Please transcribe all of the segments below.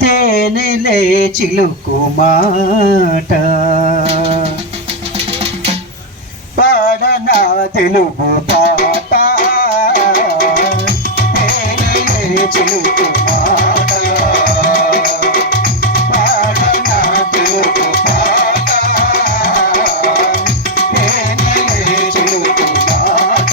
తేనెలే చిలుకు మాట పాడనా తెలుగు పాట తేనెలే చిలుకు మాట పాడనా తెలుగు పాట తేనెలే చిలుకు మాట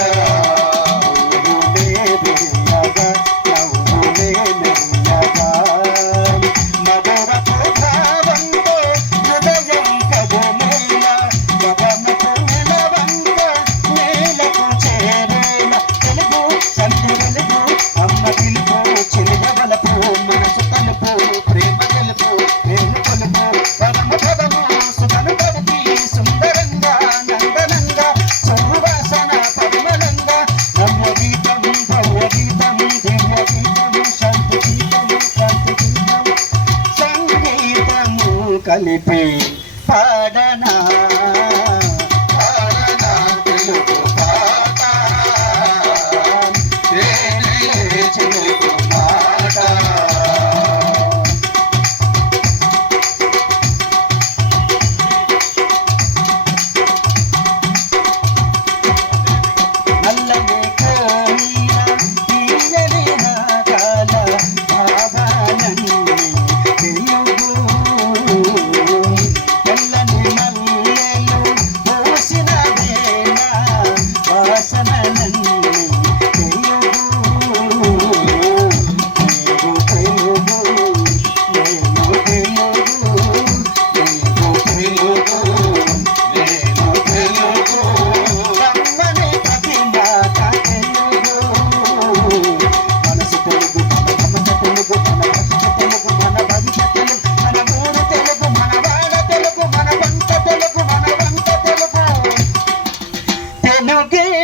కలిపి పాడనా పాడనా తెలుగు పాట తేనెలే చిలుకు మాట నల్లని కోయిల తీయని రాగాల భావాలన్నీ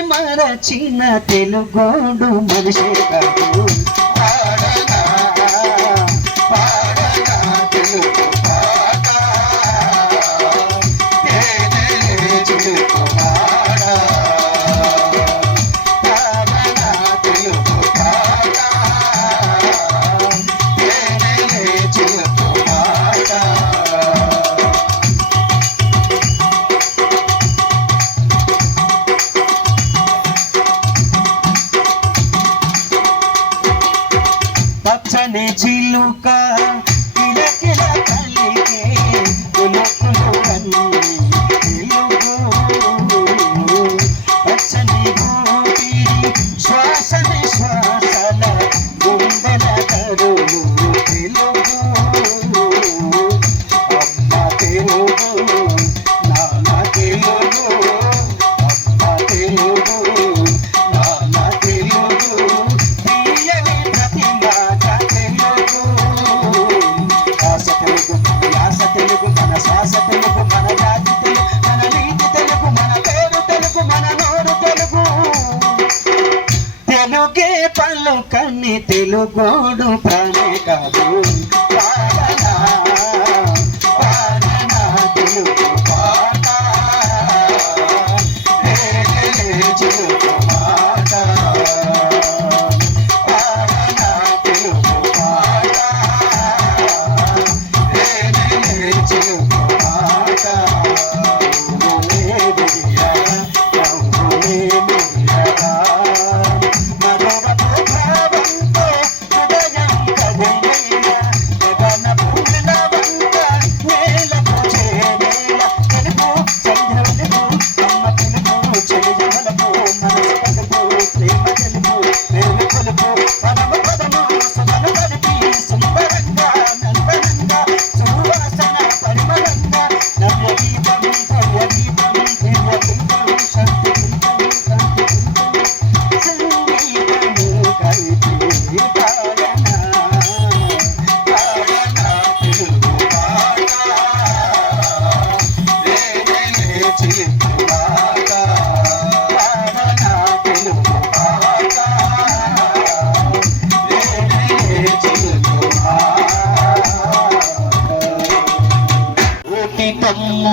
మరచిన తెలుగోడు మనిషి కాదు పాడనా పాడనా తెలుగు పాట తేనెలే చిలుకు మాట పాడనా తెలుగు పాట తేనెలే చిలుకు మాట పచ్చని చిలుక కిలకిల కలిగే పులుకులు అన్నీ తెలుగు పచ్చని ఊపిరి శ్వాసని శ్వాసల గుండెల కరులు తెలుగు అమ్మ తెలుగు నాన్న తెలుగు అమ్మ తెలుగు నాన్న తెలుగు తీయని శ్వాస తెలుగు మన జాతి తెలుగు మన నీతి తెలుగు మన పేరు తెలుగు మన నోరు తెలుగు తెలుగే పలుకని తెలుగోడు ప్రాణే కాదు పాడనా పాడనా తెలుగు పాట తేనెలే చిలుకు మాట పాడనా తెలుగు పాట తేనెలే చిలుకు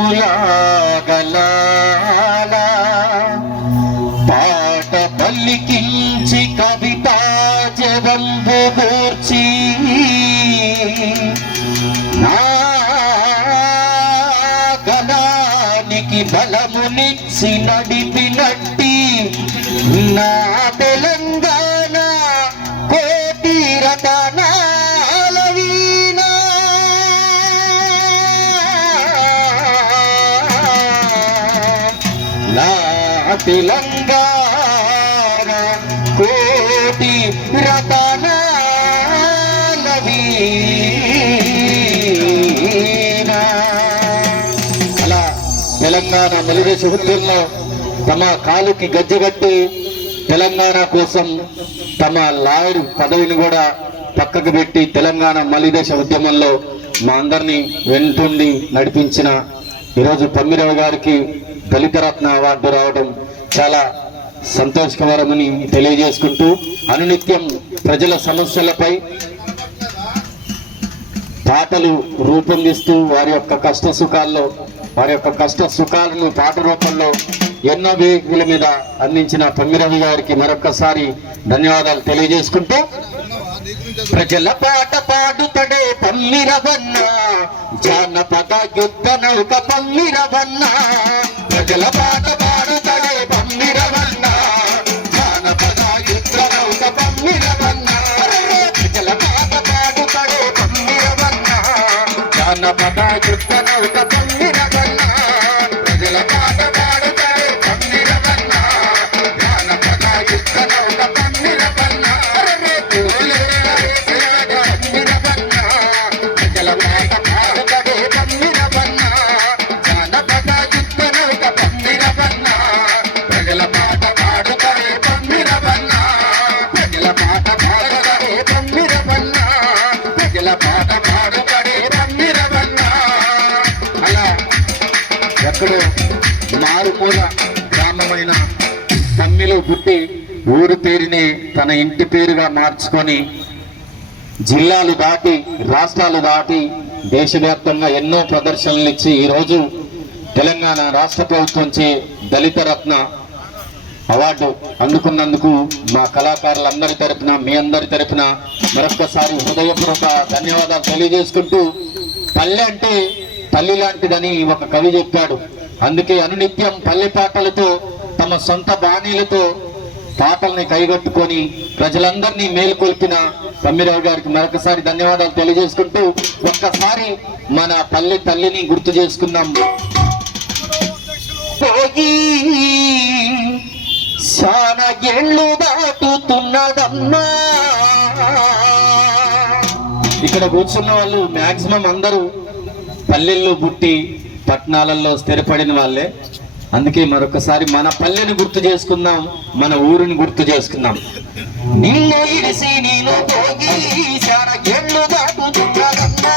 తమ్ములాగల పాట గూర్చి నా గలానికి బలమునిచ్చి నడిపినట్టి నా తెలంగాణ కోటి రతనాల వీణ నా తెలంగాణ కోటి రతనాల వీణ. అలా తెలంగాణ మలిదేశ ఉద్యమంలో తమ కాలుకి గజ్జెగట్టి తెలంగాణ కోసం తమ లాయర్ పదవిని కూడా పక్కకు పెట్టి తెలంగాణ మలిదేశ ఉద్యమంలో మా అందరినీ వెంటుండి నడిపించిన ఈరోజు పమ్మిరవ గారికి దళిత రత్న అవార్డు రావడం చాలా సంతోషకరమని తెలియజేసుకుంటూ అనునిత్యం ప్రజల సమస్యలపై పాటలు రూపొందిస్తూ వారి యొక్క కష్ట సుఖాలను పాట రూపంలో ఎన్నో వేదికల మీద అందించిన పమ్మిరవి గారికి మరొక్కసారి ధన్యవాదాలు తెలియజేసుకుంటూ ప్రజల పాట పాడుతడే పమ్మిరవన్న జానపద యుద్ధ నౌక పమ్మిరవన్న ప్రజల పాట పాడుతడే పమ్మిరవన్న జానపద యుద్ధ నౌక పమ్మిరవన్న ప్రజల పాట పాడుతడే పమ్మిరవన్న జానపద యుద్ధ నౌక పమ్మిరవన్న ప్రజల పాట పాడుతడే పమ్మిరవన్న జానపద యుద్ధ నౌక పమ్మిరవన్న ఎక్కడో మారుమూల గ్రామమైన తమ్మిలో పుట్టి ఊరు పేరుని తన ఇంటి పేరుగా మార్చుకొని జిల్లాలు దాటి రాష్ట్రాలు దాటి దేశవ్యాప్తంగా ఎన్నో ప్రదర్శనలు ఇచ్చి ఈరోజు తెలంగాణ రాష్ట్ర ప్రభుత్వంచే దళిత రత్న అవార్డు అందుకున్నందుకు మా కళాకారులందరి తరపున మీ అందరి తరపున మరొక్కసారి హృదయపూర్వక ధన్యవాదాలు తెలియజేసుకుంటూ పల్లె అంటే తల్లి లాంటిదని ఒక కవి చెప్పాడు. అందుకే అనునిత్యం పల్లె పాటలతో తమ సొంత బాణీలతో పాటల్ని కైగట్టుకొని ప్రజలందరినీ మేలుకొల్పిన పమ్మిరావు గారికి మరొకసారి ధన్యవాదాలు తెలియజేసుకుంటూ ఒక్కసారి మన పల్లె తల్లిని గుర్తు చేసుకుందాం. చాలా ఏళ్ళు దాటుతున్నదమ్మా. ఇక్కడ కూర్చున్న వాళ్ళు మాక్సిమం అందరూ పల్లెల్లో పుట్టి పట్టణాలలో స్థిరపడిన వాళ్ళే. అందుకే మరొకసారి మన పల్లెని గుర్తు చేసుకుందాం, మన ఊరిని గుర్తు చేసుకుందాం. నిన్ను ఇడిసి నేను పోగి చాలా ఏళ్ళు దాటుతున్నదమ్మా.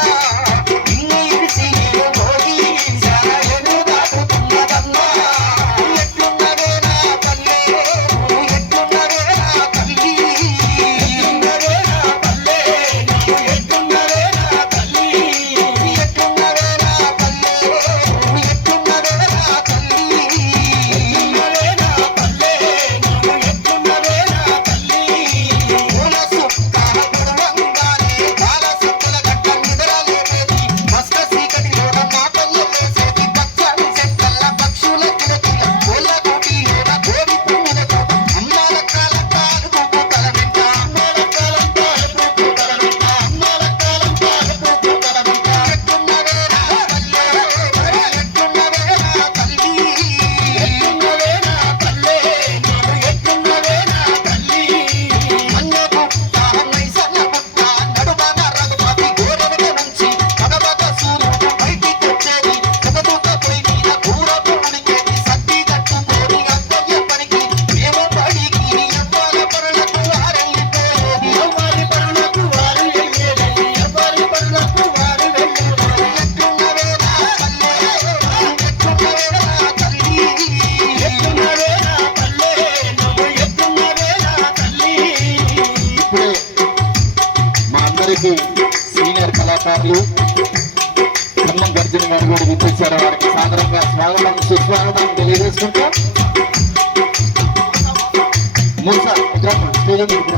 నిన్ను ఇడిసి నేను పోగి చాలా ఏళ్ళు దాటుతున్నదమ్మా. ఎట్లున్నదే నా పల్లె, ఎట్లున్నదే నా తల్లి, ఎట్లున్నదే నా పల్లె, ఎట్లున్నదే నా తల్లి, ఎట్లున్నదే నా పల్లె, ఎట్లున్నదే నా తల్లి, ఎట్లున్నదే నా పల్లె, ఎట్లున్నదే నా తల్లి. పూల సుక్క పొడవంగానే పాల సుక్కల గట్ట నిద్రలేపేది, మస్క చీకటిలోన మాటల్లో వేసేది, పచ్చని చెట్ల పక్షుల కిలకిల పూల తోటిలోన కోడి పువ్వుల తోట, అమ్మాల కాలం పాలు పువ్వు తల వెంట, అమ్మాల కాలం పాలు పువ్వు తల వెంట, అమ్మాల కాలం పాలు పువ్వు తల వెంట. ఎట్లున్నదే నా పల్లె, ఎట్లున్నదే నా తల్లి, ఎట్లున్నదే నా పల్లె, ఎట్లున్నదే నా తల్లి. అన్నకు తాహన్నై సన్న పుట్ట నడుమన రఘుపతి గోరెనక నుంచి కడబక సూర్యుడు బయటికి వచ్చేది, కదదూత పొయ్యి మీద కూర పువ్వునికేది, సత్తి కట్టుకొని అత్తయ్య పనికి మేము పడికి ఎవ్వరి పరులకు వారు వెళ్ళిపోయేది, ఎవ్వరి పరులకు వారు వెళ్ళేది, ఎవ్వరి పరులకు వారు వెళ్ళేది. ఎట్లున్నదే నా పల్లె, ఎట్లున్నదే నా తల్లి, ఎట్లున్నదే నా పల్లె, ఎట్లున్నదే నా తల్లి. ఇప్పుడే మా అందరికీ సీనియర్ కళాకారులు బ్రహ్మం గర్జన గారు కూడా విచ్చేశారు. వారికి సాదరంగా స్వాగతం సుస్వాగతం తెలియజేసుకుంటూ మూస స్టేజ్ మీద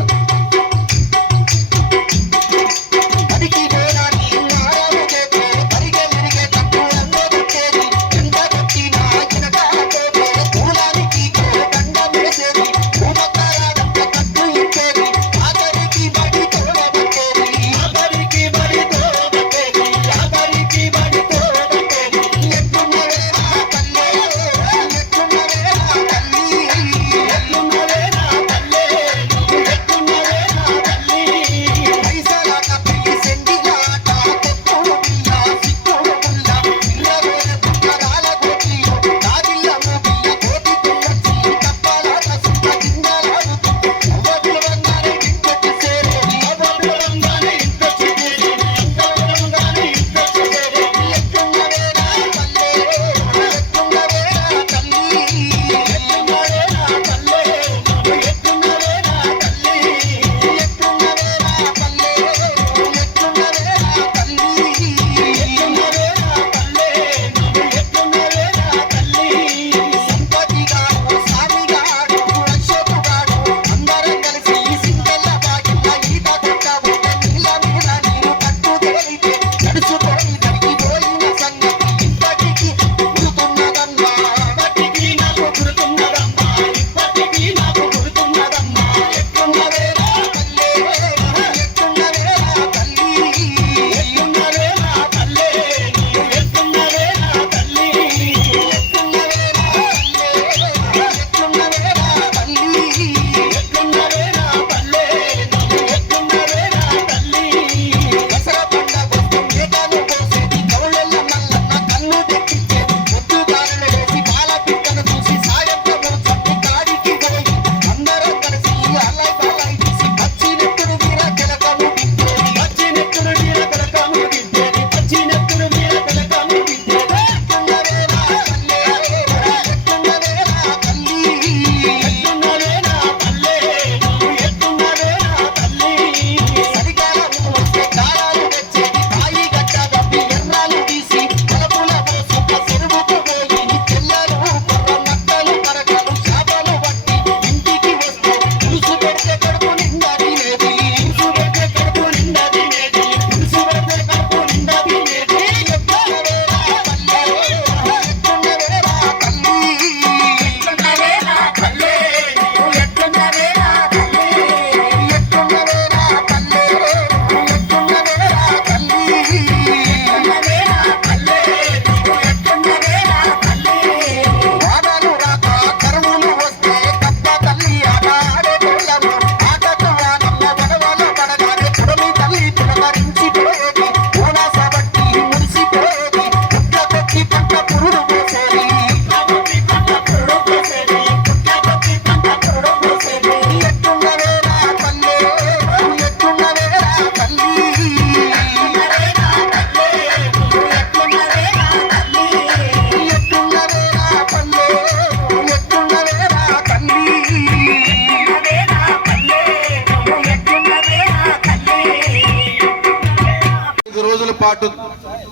రోజుల పాటు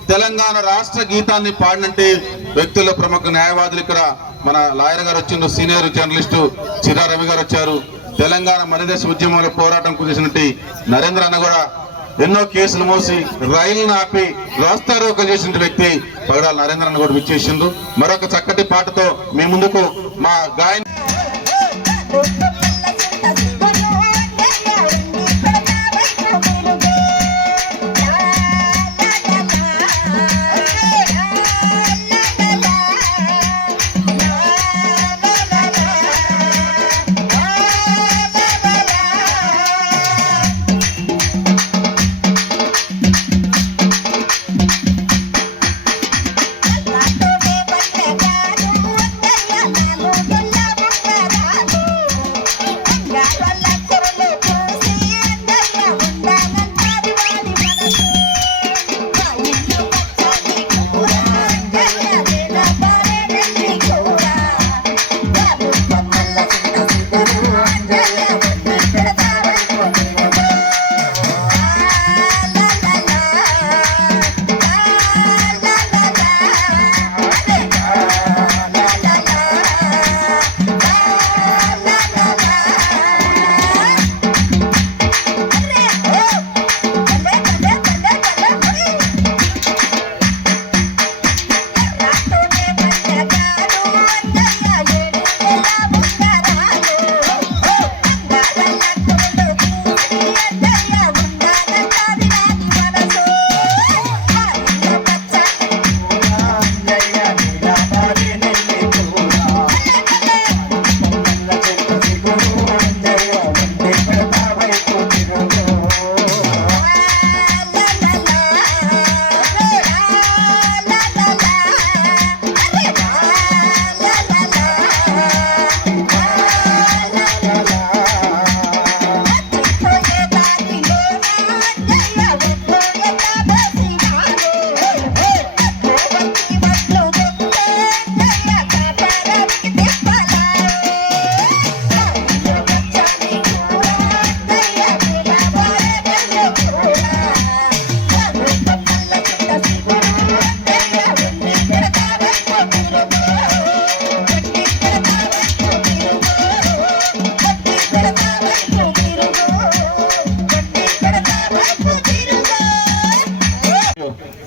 తెలంగాణ రాష్ట్ర గీతాన్ని పాడినట్టు వ్యక్తుల్లో ప్రముఖ న్యాయవాదులు ఇక్కడ మన లాయర్ గారు వచ్చిండ్రు, సీనియర్ జర్నలిస్టు చిరా రవి గారు వచ్చారు. తెలంగాణ మలిదశ ఉద్యమంలో పోరాటం చేసినట్టు నరేంద్ర అన్న కూడా ఎన్నో కేసులు మోసి రైలును ఆపి రాస్తారోకం చేసిన వ్యక్తి పగడాల నరేంద్ర అన్న కూడా విచ్చేసిండు. మరొక చక్కటి పాటతో మీ ముందుకు మా గాయని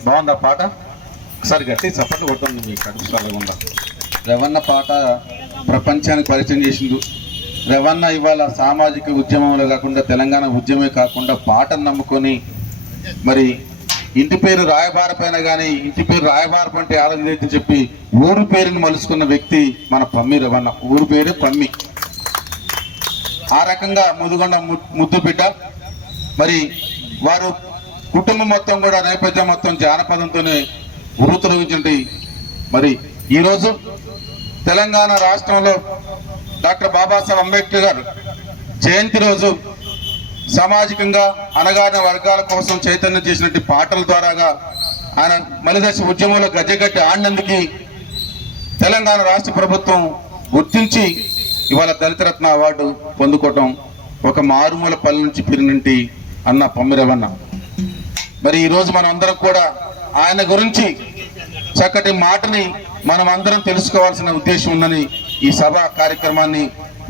బాగుందా పాట? ఒకసారి గట్టి చప్పట్లు కొట్టండి. మీ కడుపులో ఉందా? రెవన్న పాట ప్రపంచానికి పరిచయం చేసిండు. రెవన్న ఇవాళ సామాజిక ఉద్యమంలో కాకుండా తెలంగాణ ఉద్యమే కాకుండా పాటను నమ్ముకొని మరి ఇంటి పేరు రాయబార పైన కానీ ఇంటి పేరు రాయబారం అంటే ఆలోచన చెప్పి ఊరు పేరుని మలుసుకున్న వ్యక్తి మన పమ్మి రెవన్న. ఊరు పేరే పమ్మి. ఆ రకంగా ముదుగొండ ముద్దు బిడ్డ. మరి వారు కుటుంబం మొత్తం కూడా నేపథ్యం మొత్తం జానపదంతోనే వృత్తులగించండి. మరి ఈరోజు తెలంగాణ రాష్ట్రంలో డాక్టర్ బాబాసాహెబ్ అంబేద్కర్ గారు జయంతి రోజు సామాజికంగా అణగారిన వర్గాల కోసం చైతన్యం చేసినట్టు పాటల ద్వారాగా ఆయన మలిదశ ఉద్యమంలో గజ్జగట్టి ఆడినందుకు తెలంగాణ రాష్ట్ర ప్రభుత్వం గుర్తించి ఇవాళ దళితరత్న అవార్డు పొందుకోవటం ఒక మారుమూల పల్లె నుంచి పిరినంటి అన్న పమ్మి రెవన్న. మరి ఈరోజు మనం అందరం కూడా ఆయన గురించి చక్కటి మాటని మనం అందరం తెలుసుకోవాల్సిన ఉద్దేశం ఉందని ఈ సభ కార్యక్రమాన్ని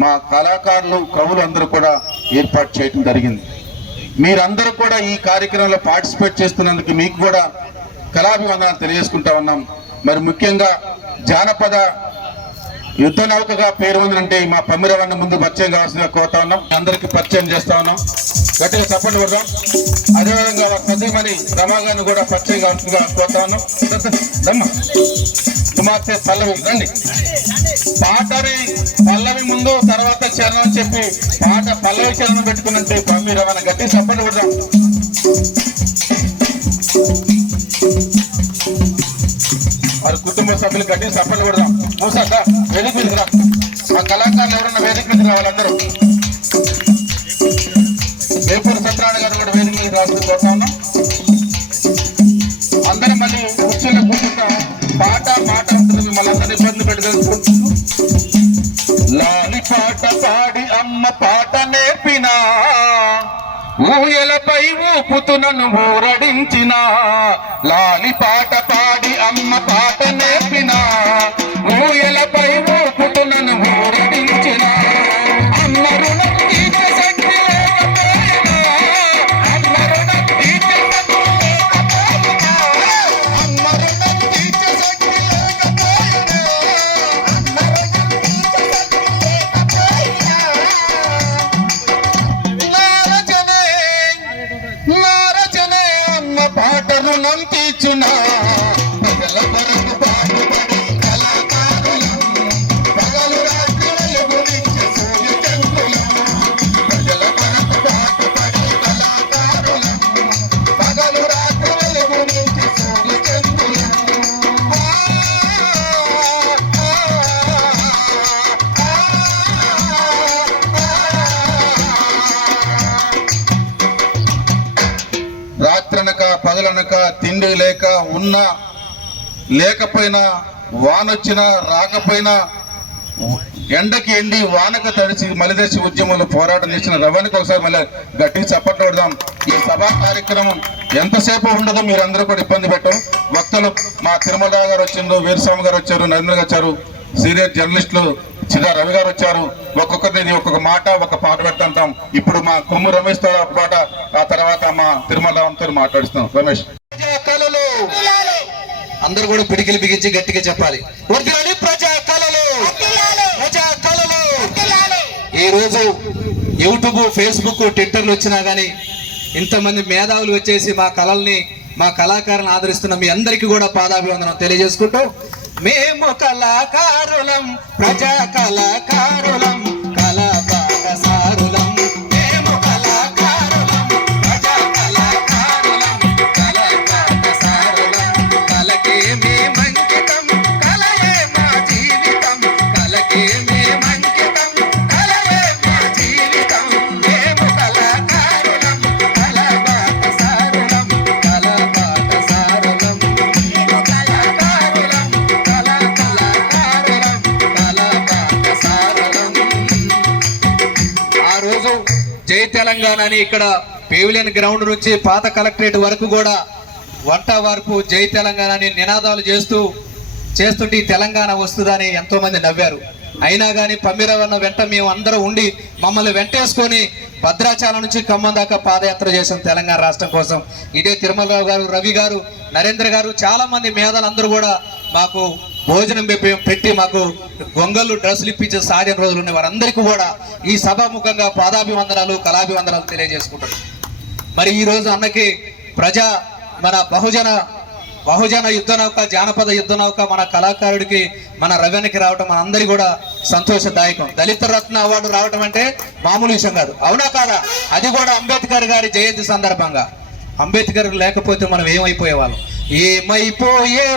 మా కళాకారులు కవులు అందరూ కూడా ఏర్పాటు చేయడం జరిగింది. మీరందరూ కూడా ఈ కార్యక్రమంలో పార్టిసిపేట్ చేస్తున్నందుకు మీకు కూడా కళాభివందనాలు తెలియజేసుకుంటా ఉన్నాం. మరి ముఖ్యంగా జానపద యుద్ధ నౌకగా పేరు ఉందంటే మా పమ్మి రెవన్న ముందు పరిచయం కావాల్సిందిగా కోరుతా ఉన్నాం. అందరికీ పరిచయం చేస్తా ఉన్నాం. గట్టిగా సపోర్ట్ కొడదాం. అదేవిధంగా సతీమణి రమా గారిని కూడా పరిచయం కావాల్సిందిగా కోరుతా ఉన్నాం. కుమార్తె పల్లవి రండి. పాటని పల్లవి ముందు తర్వాత చరణం చెప్పి పాట పల్లవి చరణం పెట్టుకున్నట్టు పమ్మి రెవన్న. గట్టి సపోర్ట్ కొడదాం. వారి కుటుంబ సభ్యులు గట్టి సపోర్ట్ కొడదాం. మూసాక వేదిక మీదకి రా. మా కళాకారులు ఎవరన్నా వేదిక మీదకి రావాలి. అందరూ వేపూరు సత్యనారాయణ గారు కూడా వేదిక మీద రాసుకుని కోరుతా ఉన్నాం. అందరూ మళ్ళీ కుర్చీలో కూర్చుంటా పాట మాట ఉంటుంది. మిమ్మల్ని అందరినీ ఇబ్బంది పెట్టుకుంటున్నాం. లాలి పాట పాడి అమ్మ పాట నేర్పినా, ఊయలపై ఊపుతూ నన్ను ఊరడించిన లాలి పాట పాడి అమ్మ పాట నేర్పిన ఊయలపై ఊపుతూ నన్ను ఊరడించిన అమ్మ రుణం తీర్చే శక్తి లేకపోయినా అమ్మ రుణం తీర్చే శక్తి లేకపోయినా అమ్మ రుణం తీర్చే శక్తి లేకపోయినా అమ్మ రుణం తీర్చే శక్తి లేకపోయినా నారచనే అమ్మ పాట రుణం తీర్చునా ప్రజల కొరకు పాటుపడి కళాకారులం పగలు రాత్రి వెలుగునిచ్చే సూర్యచంద్రులం ప్రజల కొరకు పాటుపడి కళాకారులం పగలు రాత్రి వెలుగునిచ్చే సూర్యచంద్రులం రాత్రనక పగలనక తిండి లేక ఉన్నా లేకపోయినా వానొచ్చినా రాకపోయినా ఎండకి ఎండి వానక తడిచి మలిదేశ ఉద్యమంలో పోరాటం చేసిన రవానికి ఒకసారి మళ్ళీ గట్టిగా చప్పట్లు కొడదాం. ఈ సభా కార్యక్రమం ఎంతసేపు ఉండదో మీరందరూ కూడా ఇబ్బంది పెట్టం. వక్తలు మా తిరుమలరావు గారు వచ్చిండ్రు, వీరస్వామి గారు వచ్చారు, నరేంద్ర గారు వచ్చారు, సీనియర్ జర్నలిస్టులు చిదా రవి గారు వచ్చారు. ఒక్కొక్కరిని ఒక్కొక్క మాట ఒక పాట పెడతాం. ఇప్పుడు మా కొమ్ము రమేష్ తో ఒక పాట, ఆ తర్వాత మా తిరుమలరావుతో మాట్లాడుతున్నాం. రమేష్ అందరూ కూడా పిడికిలు బిగించి గట్టిగా చెప్పాలి. ప్రజా కళలు, ప్రజా కళలు. ఈ రోజు యూట్యూబ్, ఫేస్బుక్, ట్విట్టర్లు వచ్చినా గానీ ఇంతమంది మేధావులు వచ్చేసి మా కళల్ని, మా కళాకారులను ఆదరిస్తున్న మీ అందరికీ కూడా పాదాభివందనం తెలియజేసుకుంటూ, మేము కళాకారులం, ప్రజా కళాకారులం, కళా పాఠశారులం. మేము కళాకారులం, ప్రజా కళాకారులం, కళా పాఠశారులం. కళకే మేమంకితం, కళయే మా జీవితం, కళకే మేమంకితం, కళయే మా జీవితం. మేము కళాకారులం, కళా పాఠశారులం, కళా పాఠశారులం. మేము కళాకారులం, ఆ రోజు జై తెలంగాణ అని ఇక్కడ పేవిలియన్ గ్రౌండ్ నుంచి పాత కలెక్టరేట్ వరకు కూడా వంట వార్పు జై తెలంగాణ అని నినాదాలు చేస్తుంటే ఈ తెలంగాణ వస్తుందని ఎంతో మంది నవ్వారు. అయినా కానీ పమ్మిరవన్న వెంట మేము అందరూ ఉండి మమ్మల్ని వెంటేసుకొని భద్రాచలం నుంచి ఖమ్మం దాకా పాదయాత్ర చేసాం తెలంగాణ రాష్ట్రం కోసం. ఇదే తిరుమలరావు గారు, రవి గారు, నరేంద్ర గారు, చాలా మంది మేధాలందరూ కూడా మాకు భోజనం పెట్టి మాకు గొంగళ్ళు డ్రెస్సులు ఇప్పించే సాగిన రోజులు ఉన్నాయి. వారందరికీ కూడా ఈ సభాముఖంగా పాదాభివందనాలు, కళాభివందనాలు తెలియజేసుకుంటారు. మరి ఈ రోజు అన్నకి మన బహుజన యుద్ధ నౌక, జానపద యుద్ధ నౌక మన కళాకారుడికి, మన రవీణకి రావటం మన అందరి కూడా సంతోషదాయకం. దళిత రత్న అవార్డు రావటం అంటే మామూలు విషయం కాదు, అవునా కాదా? అది కూడా అంబేద్కర్ గారి జయంతి సందర్భంగా. అంబేద్కర్ లేకపోతే మనం ఏమైపోయే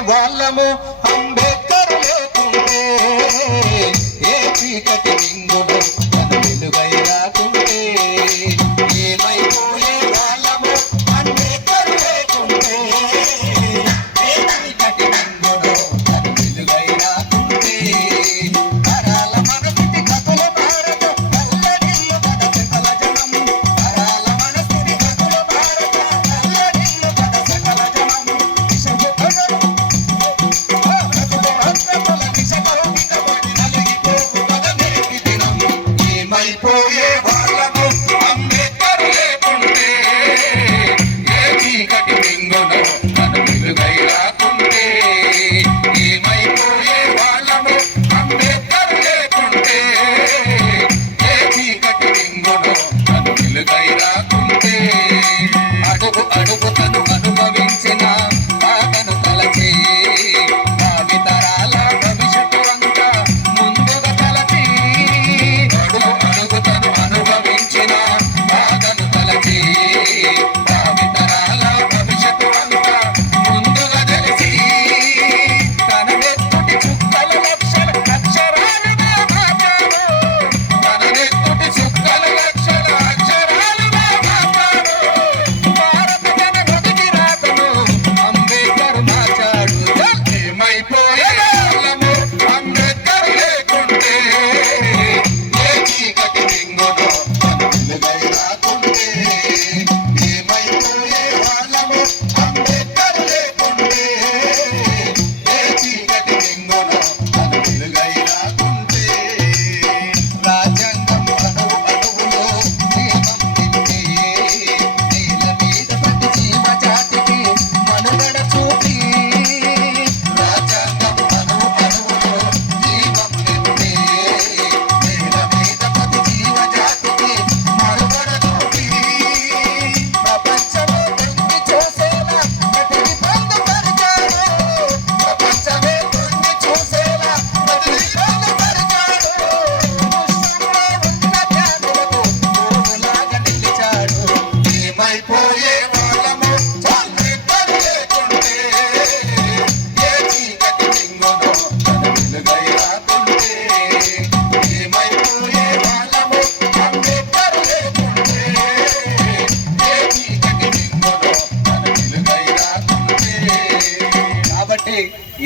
వాళ్ళము, అంబేద్కర్ లేకుంటే ఏ చీకటి నింగుడు వెలుగై రాకుంటే. ఏమైపోయే వాళ్ళము, అంబేద్కర్ లేకుంటే ఏ చీకటి నింగుడు వెలుగై రాకుంటే. కరాల మనసుటి కథల భారత కల్లడిల్లు పద సకల జనం, కరాల మనసుటి కథల భారత కల్లడిల్లు పద సకల జనం. ఏమైపోయే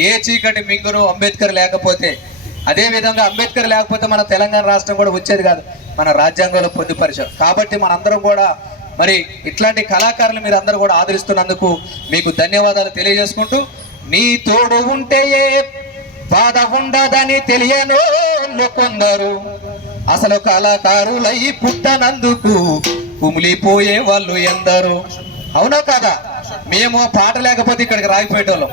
ఏ చీకటి మింగును అంబేద్కర్ లేకపోతే. అదే విధంగా అంబేద్కర్ లేకపోతే మన తెలంగాణ రాష్ట్రం కూడా వచ్చేది కాదు, మన రాజ్యాంగంలో పొందుపరిచారు. కాబట్టి మనందరం కూడా మరి ఇట్లాంటి కళాకారులు మీరు అందరూ కూడా ఆదరిస్తున్నందుకు మీకు ధన్యవాదాలు తెలియజేసుకుంటూ, నీ తోడు ఉంటే ఏ బాధ ఉండదని తెలియనోళ్ళు కొందరు, అసలు కళాకారులై పుట్టనందుకు కుమిలిపోయే వాళ్ళు ఎందరు. అవునా కాదా? మేము పాట లేకపోతే ఇక్కడికి రాగిపోయేటోళ్ళం.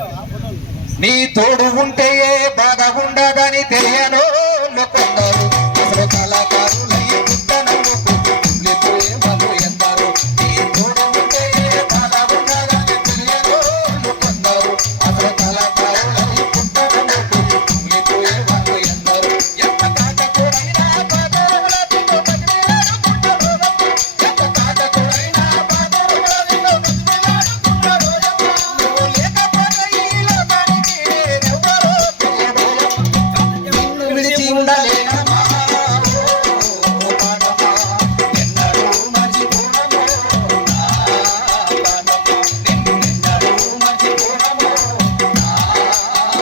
నీ తోడు ఉంటే ఏ బాధ ఉండదని తెలియనోళ్ళు కొందరు, అసలు కళాకారులై పుట్టనందుకు కుమిలిపోయే వాళ్ళు ఎందరు. నీ తోడు ఉంటే ఏ బాధ ఉండదని తెలియనోళ్ళు కొందరు, అసలు కళాకారులై పుట్టనందుకు కుమిలిపోయే వాళ్ళు ఎందరు. ఎంత కాటకుడైనా బాధరులతో బతికినాడుకుంటారు, ఎంత కాటకుడైనా బాధరులతో బతికినాడుకుంటారు. నువ్వు లేకపోతే ఈ లోకానికి నేనెవ్వరో తెలియదు. నిన్ను విడిచి ఉండలేనమ్మా ఓ పాటమా, ఎన్నడూ మర్చిపోనమ్మో నా పాటమా, నిన్నెన్నడూ మర్చిపోనమ్మో నా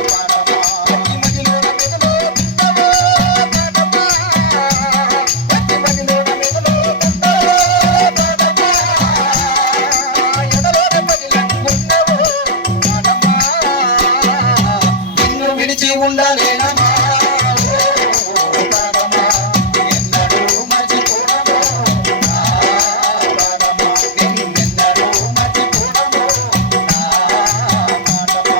పాటమా. ప్రతి మదిలోన మెదలో ఉంటవో పాటమా, ప్రతి మదిలోన మెదలో ఉంటవో పాటమా, ఎదలోన పదిలంగున్నవో పాటమా, నిన్ను విడిచి ఉండలేనమ్మా ఓ పాటమా, ఎన్నడూ మర్చిపోనమ్మో నా పాటమా, నిన్నెన్నడూ మర్చిపోనమ్మో నా పాటమా.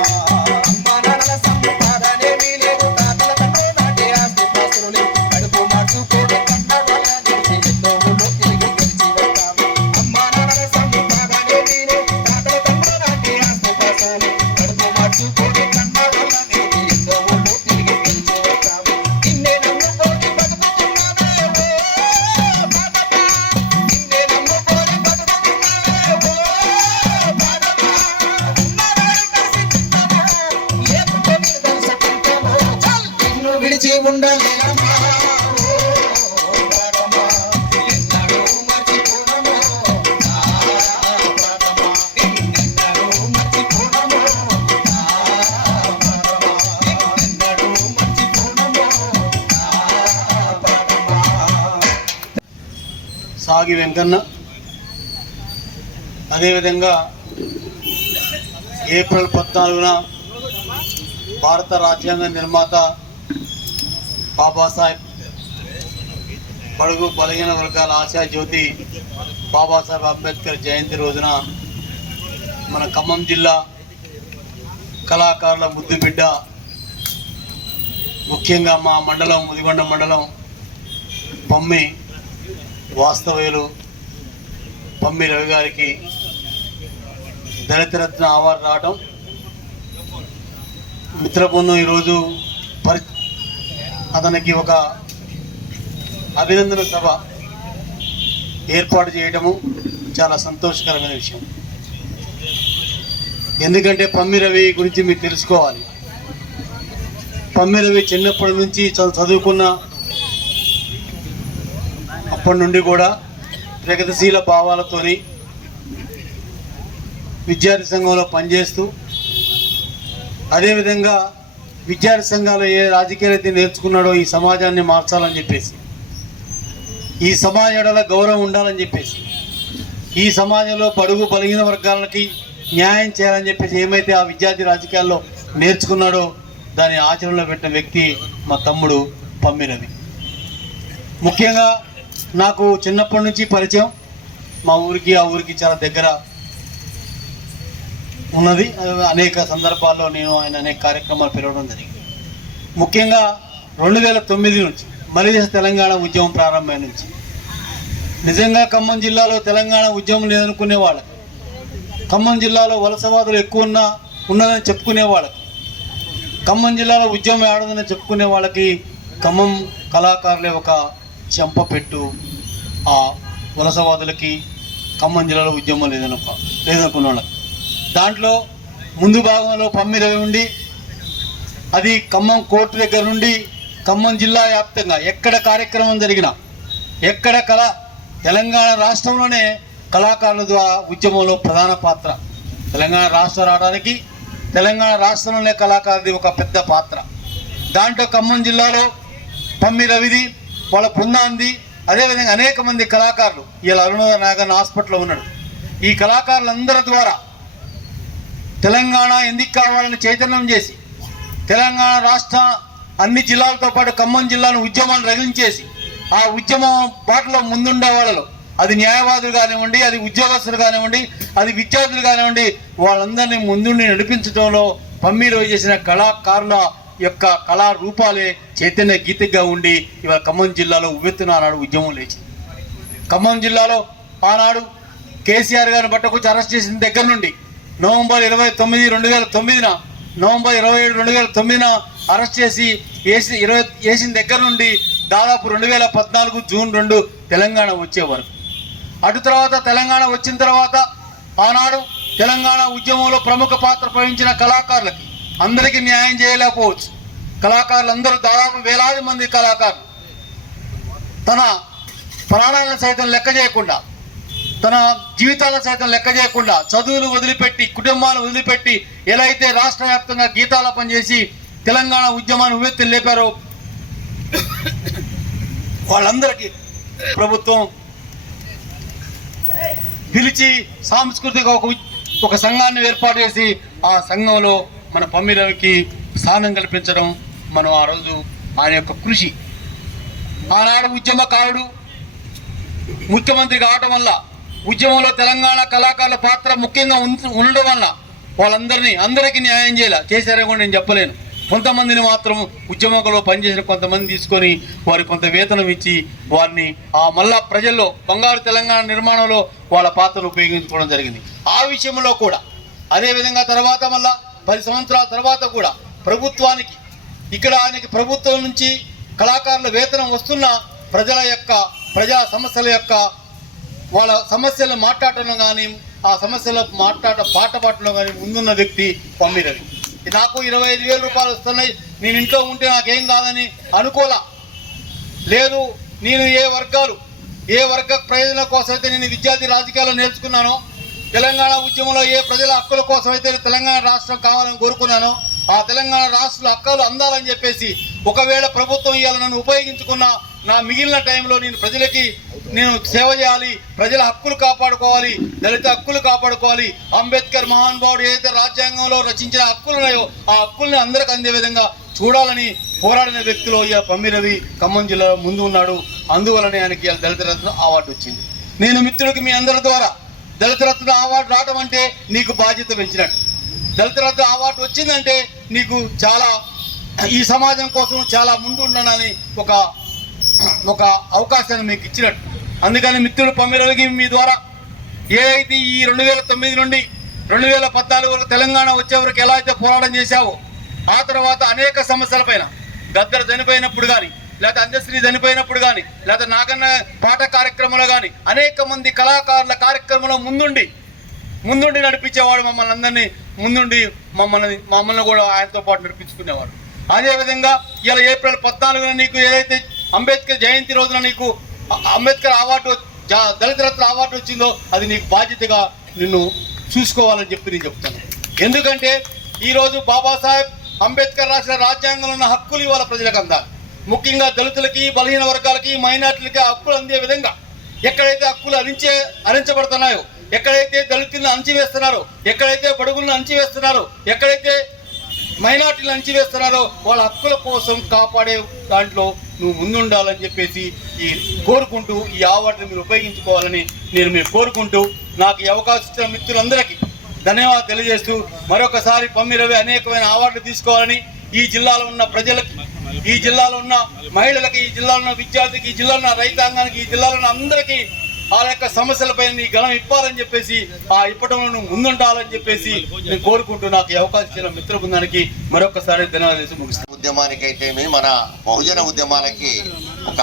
అమ్మా నాన్నల సంపాదనేమీ లేదు, తాతల తండ్రి నాటి ఆస్తిపాస్తులు లేవు, కడుపు మార్చుకోని కన్న వాళ్ళ నుంచి ఎన్నో ఊళ్ళు తిరిగి గెలిచి వస్తాము. అమ్మా నాన్నల సంపాదనేమీ లేదు, తాతల తండ్రి నాటి ఆస్తిపాస్తులు లేవు, కడుపు మార్చుకోని కన్న వాళ్ళ నుంచి ఎన్నో ఊళ్ళు తిరిగి గెలిచి వస్తాము. నిన్నే నమ్ముకోని బతుకుతున్నానే ఓ పాటమా, నిన్నే నమ్ముకోని బతుకుతున్నానే ఓ పాటమా, ఉన్నవారు కలిసి తింటామో లేకుంటే మీరు దర్శకుంటామో. చల్ నిన్ను విడిచి ఉండలేనమ్మా ఓ పాటమా, ఎన్నడూ మర్చిపోనమ్మో నా పాటమా, నిన్నెన్నడూ మర్చిపోనమ్మో నా పాటమా, నిన్నెన్నడూ మర్చిపోనమ్మో నా పాటమా. సాగి వెంకన్న, అదేవిధంగా ఏప్రిల్ 14న భారత రాజ్యాంగ నిర్మాత బాబాసాహెబ్ బడుగు బలహీన వర్గాల ఆశా జ్యోతి బాబాసాహెబ్ అంబేద్కర్ జయంతి రోజున మన ఖమ్మం జిల్లా కళాకారుల ముద్దుబిడ్డ, ముఖ్యంగా మా మండలం ముదిగొండ మండలం పమ్మి వాస్తవ్యులు పమ్మి రవి గారికి దళితరత్న అవార్డు రావడం, మిత్రబృందం ఈరోజు అతనికి ఒక అభినందన సభ ఏర్పాటు చేయడము చాలా సంతోషకరమైన విషయం. ఎందుకంటే పమ్మి రవి గురించి మీరు తెలుసుకోవాలి. పమ్మి రవి చిన్నప్పటి నుంచి చదువుకున్న అప్పటి నుండి కూడా ప్రగతిశీల భావాలతోని విద్యార్థి సంఘంలో పనిచేస్తూ, అదేవిధంగా విద్యార్థి సంఘాలు ఏ రాజకీయాలైతే నేర్చుకున్నాడో ఈ సమాజాన్ని మార్చాలని చెప్పేసి, ఈ సమాజ ఎడల గౌరవం ఉండాలని చెప్పేసి, ఈ సమాజంలో బడుగు బలహీన వర్గాలకి న్యాయం చేయాలని చెప్పేసి ఏమైతే ఆ విద్యార్థి రాజకీయాల్లో నేర్చుకున్నాడో దాన్ని ఆచరణలో పెట్టిన వ్యక్తి మా తమ్ముడు పమ్మి రవి. ముఖ్యంగా నాకు చిన్నప్పటి నుంచి పరిచయం, మా ఊరికి ఆ ఊరికి చాలా దగ్గర ఉన్నది. అనేక సందర్భాల్లో నేను ఆయన అనేక కార్యక్రమాలు పిలవడం జరిగింది. ముఖ్యంగా 2009 నుంచి మలిదేశ తెలంగాణ ఉద్యమం ప్రారంభమైన నుంచి నిజంగా ఖమ్మం జిల్లాలో తెలంగాణ ఉద్యమం లేదనుకునే వాళ్ళకి, ఖమ్మం జిల్లాలో వలసవాదులు ఎక్కువ ఉన్నదని చెప్పుకునే వాళ్ళకి, ఖమ్మం జిల్లాలో ఉద్యమం ఆడదని చెప్పుకునే వాళ్ళకి ఖమ్మం కళాకారులే ఒక చెంపపెట్టు. ఆ వలసవాదులకి ఖమ్మం జిల్లాలో ఉద్యమం లేదనుకున్న వాళ్ళకి దాంట్లో ముందు భాగంలో పమ్మి రవి ఉండి, అది ఖమ్మం కోర్టు దగ్గర నుండి ఖమ్మం జిల్లా వ్యాప్తంగా ఎక్కడ కార్యక్రమం జరిగినా, ఎక్కడ తెలంగాణ రాష్ట్రంలోనే కళాకారుల ద్వారా ఉద్యమంలో ప్రధాన పాత్ర. తెలంగాణ రాష్ట్రం రావడానికి తెలంగాణ రాష్ట్రంలోనే కళాకారుది ఒక పెద్ద పాత్ర. దాంట్లో ఖమ్మం జిల్లాలో పమ్మి రవిది, వాళ్ళ బృందాంది, అదేవిధంగా అనేక మంది కళాకారులు. ఇలా అరుణోదయ నాగన్ హాస్పిటల్లో ఉన్నాడు. ఈ కళాకారులందరి ద్వారా తెలంగాణ ఎందుకు కావాలని చైతన్యం చేసి తెలంగాణ రాష్ట్ర అన్ని జిల్లాలతో పాటు ఖమ్మం జిల్లాను ఉద్యమాన్ని రగిలించేసి ఆ ఉద్యమం బాటలో ముందుండే వాళ్ళలో అది న్యాయవాదులు కానివ్వండి, అది ఉద్యోగస్తులు కానివ్వండి, అది విద్యార్థులు కానివ్వండి, వాళ్ళందరినీ ముందుండి నడిపించడంలో పమ్మిలో చేసిన కళాకారుల యొక్క కళా రూపాలే చైతన్య గీతిగా ఉండి ఇవాళ ఖమ్మం జిల్లాలో ఉవ్వెత్తున ఆనాడు ఉద్యమం లేచింది. ఖమ్మం జిల్లాలో ఆనాడు కేసీఆర్ గారిని బట్టకొచ్చి అరెస్ట్ చేసిన దగ్గర నుండి నవంబర్ 29, 2009, నవంబర్ 27, 2009 అరెస్ట్ చేసి వేసిన దగ్గర నుండి దాదాపు 2014 జూన్ 2 తెలంగాణ వచ్చే వరకు. అటు తర్వాత తెలంగాణ వచ్చిన తర్వాత ఆనాడు తెలంగాణ ఉద్యమంలో ప్రముఖ పాత్ర వహించిన కళాకారులకి అందరికీ న్యాయం చేయలేకపోవచ్చు. కళాకారులందరూ దాదాపు వేలాది మంది కళాకారులు తన ప్రాణాలను సైతం లెక్క చేయకుండా, తన జీవితాలను సైతం లెక్క చేయకుండా, చదువులు వదిలిపెట్టి, కుటుంబాలు వదిలిపెట్టి ఎలా అయితే రాష్ట్ర వ్యాప్తంగా గీతాలాపన చేసి తెలంగాణ ఉద్యమాన్ని ఉవ్వెత్తున లేపారో వాళ్ళందరికీ ప్రభుత్వం పిలిచి సాంస్కృతిక ఒక సంఘాన్ని ఏర్పాటు చేసి ఆ సంఘంలో మన పమ్మి రవికి స్థానం కల్పించడం మనం ఆ రోజు ఆయన యొక్క కృషి. ఆనాడు ఉద్యమకారుడు ముఖ్యమంత్రి కావడం వల్ల ఉద్యమంలో తెలంగాణ కళాకారుల పాత్ర ముఖ్యంగా ఉండడం వల్ల అందరికీ న్యాయం చేశారని కూడా నేను చెప్పలేను. కొంతమందిని మాత్రం ఉద్యమంలో పనిచేసిన కొంతమంది తీసుకొని వారికి కొంత వేతనం ఇచ్చి వారిని మళ్ళా ప్రజల్లో బంగారు తెలంగాణ నిర్మాణంలో వాళ్ళ పాత్రను ఉపయోగించుకోవడం జరిగింది. ఆ విషయంలో కూడా అదేవిధంగా తర్వాత మళ్ళా 10 సంవత్సరాల తర్వాత కూడా ప్రభుత్వానికి ఇక్కడ ఆయనకి ప్రభుత్వం నుంచి కళాకారుల వేతనం వస్తున్న ప్రజా సమస్యల యొక్క వాళ్ళ సమస్యలను మాట్లాడటంలో కానీ ఆ సమస్యల పాట పాటలో కానీ ముందున్న వ్యక్తి పమ్మి రవి. నాకు 25,000 రూపాయలు వస్తున్నాయి, నేను ఇంట్లో ఉంటే నాకేం కాదని అనుకోలా. లేదు, నేను ఏ వర్గ ప్రయోజనం కోసం అయితే నేను విద్యార్థి రాజకీయాల్లో నేర్చుకున్నానో, తెలంగాణ ఉద్యమంలో ఏ ప్రజల హక్కుల కోసం అయితే తెలంగాణ రాష్ట్రం కావాలని కోరుకున్నానో ఆ తెలంగాణ రాష్ట్ర హక్కులు అందాలని చెప్పేసి ఒకవేళ ప్రభుత్వం ఇవాళ నన్ను ఉపయోగించుకున్న నా మిగిలిన టైంలో నేను సేవ చేయాలి, ప్రజల హక్కులు కాపాడుకోవాలి, దళిత హక్కులు కాపాడుకోవాలి. అంబేద్కర్ మహానుభావుడు ఏదైతే రాజ్యాంగంలో రచించిన హక్కులు ఉన్నాయో ఆ హక్కుల్ని అందరికి అందే విధంగా చూడాలని పోరాడిన వ్యక్తిలో ఇవాళ పమ్మి రవి ఖమ్మం జిల్లాలో ముందు ఉన్నాడు. అందువలనే ఆయనకి ఇవాళ దళిత రత్న అవార్డు వచ్చింది. నేను మిత్రుడికి మీ అందరి ద్వారా దళిత రత్న అవార్డు రావడం అంటే నీకు బాధ్యత పెంచినట్టు. దళిత రత్న అవార్డు వచ్చిందంటే నీకు చాలా ఈ సమాజం కోసం చాలా ముందు ఉండనని ఒక అవకాశాన్ని మీకు ఇచ్చినట్టు. అందుకని మిత్రుడు పమ్మి రవికి మీ ద్వారా ఏదైతే ఈ 2009 నుండి 2014 వరకు తెలంగాణ వచ్చే వరకు ఎలా అయితే పోరాటం చేశావో ఆ తర్వాత అనేక సమస్యల పైన గద్దర్ చనిపోయినప్పుడు కానీ, లేకపోతే అందశ్రీ చనిపోయినప్పుడు కానీ, లేకపోతే నాగన్న పాట కార్యక్రమంలో కానీ అనేక మంది కళాకారుల కార్యక్రమంలో ముందుండి నడిపించేవాడు. మమ్మల్ని అందరినీ ముందుండి మమ్మల్ని కూడా ఆయనతో పాటు నడిపించుకునేవాడు. అదేవిధంగా ఇలా ఏప్రిల్ 14న నీకు ఏదైతే అంబేద్కర్ జయంతి రోజున నీకు అంబేద్కర్ అవార్డు దళిత రత్న అవార్డు వచ్చిందో అది నీకు బాధ్యతగా నిన్ను చూసుకోవాలని చెప్పి నేను చెప్తాను. ఎందుకంటే ఈరోజు బాబాసాహెబ్ అంబేద్కర్ రాసిన రాజ్యాంగంలో ఉన్న హక్కులు ఇవాళ ప్రజలకు అందాలి. ముఖ్యంగా దళితులకి, బలహీన వర్గాలకి, మైనార్టీలకి హక్కులు అందే విధంగా ఎక్కడైతే హక్కులు హరించబడుతున్నాయో, ఎక్కడైతే దళితులను అణచివేస్తున్నారో, ఎక్కడైతే బడుగులను అణచివేస్తున్నారో, ఎక్కడైతే మైనార్టీలు అణచివేస్తున్నారో వాళ్ళ హక్కుల కోసం కాపాడే దాంట్లో నువ్వు ముందుండాలని చెప్పేసి కోరుకుంటూ ఈ అవార్డుని మీరు ఉపయోగించుకోవాలని నేను మీరు కోరుకుంటూ నాకు ఈ అవకాశం ఇచ్చిన మిత్రులందరికీ ధన్యవాదాలు తెలియజేస్తూ మరొకసారి పమ్మి రవి అనేకమైన అవార్డులు తీసుకోవాలని ఈ జిల్లాలో ఉన్న ప్రజలకి, ఈ జిల్లాలో ఉన్న మహిళలకి, ఈ జిల్లాలో ఉన్న విద్యార్థికి, ఈ జిల్లాలో ఉన్న రైతాంగానికి, ఈ జిల్లాలో ఉన్న అందరికీ వాళ్ళ యొక్క సమస్యలపై నీ గళం ఇప్పాలని చెప్పేసి ఇప్పటంలో నువ్వు ముందుండాలని చెప్పేసి నేను కోరుకుంటూ నాకు ఈ అవకాశం ఇచ్చిన మిత్ర బృందానికి మరొకసారి ధన్యవాదాలు ముగిస్తాను. ఉద్యమానికైతే మన బహుజన ఉద్యమాలకి ఒక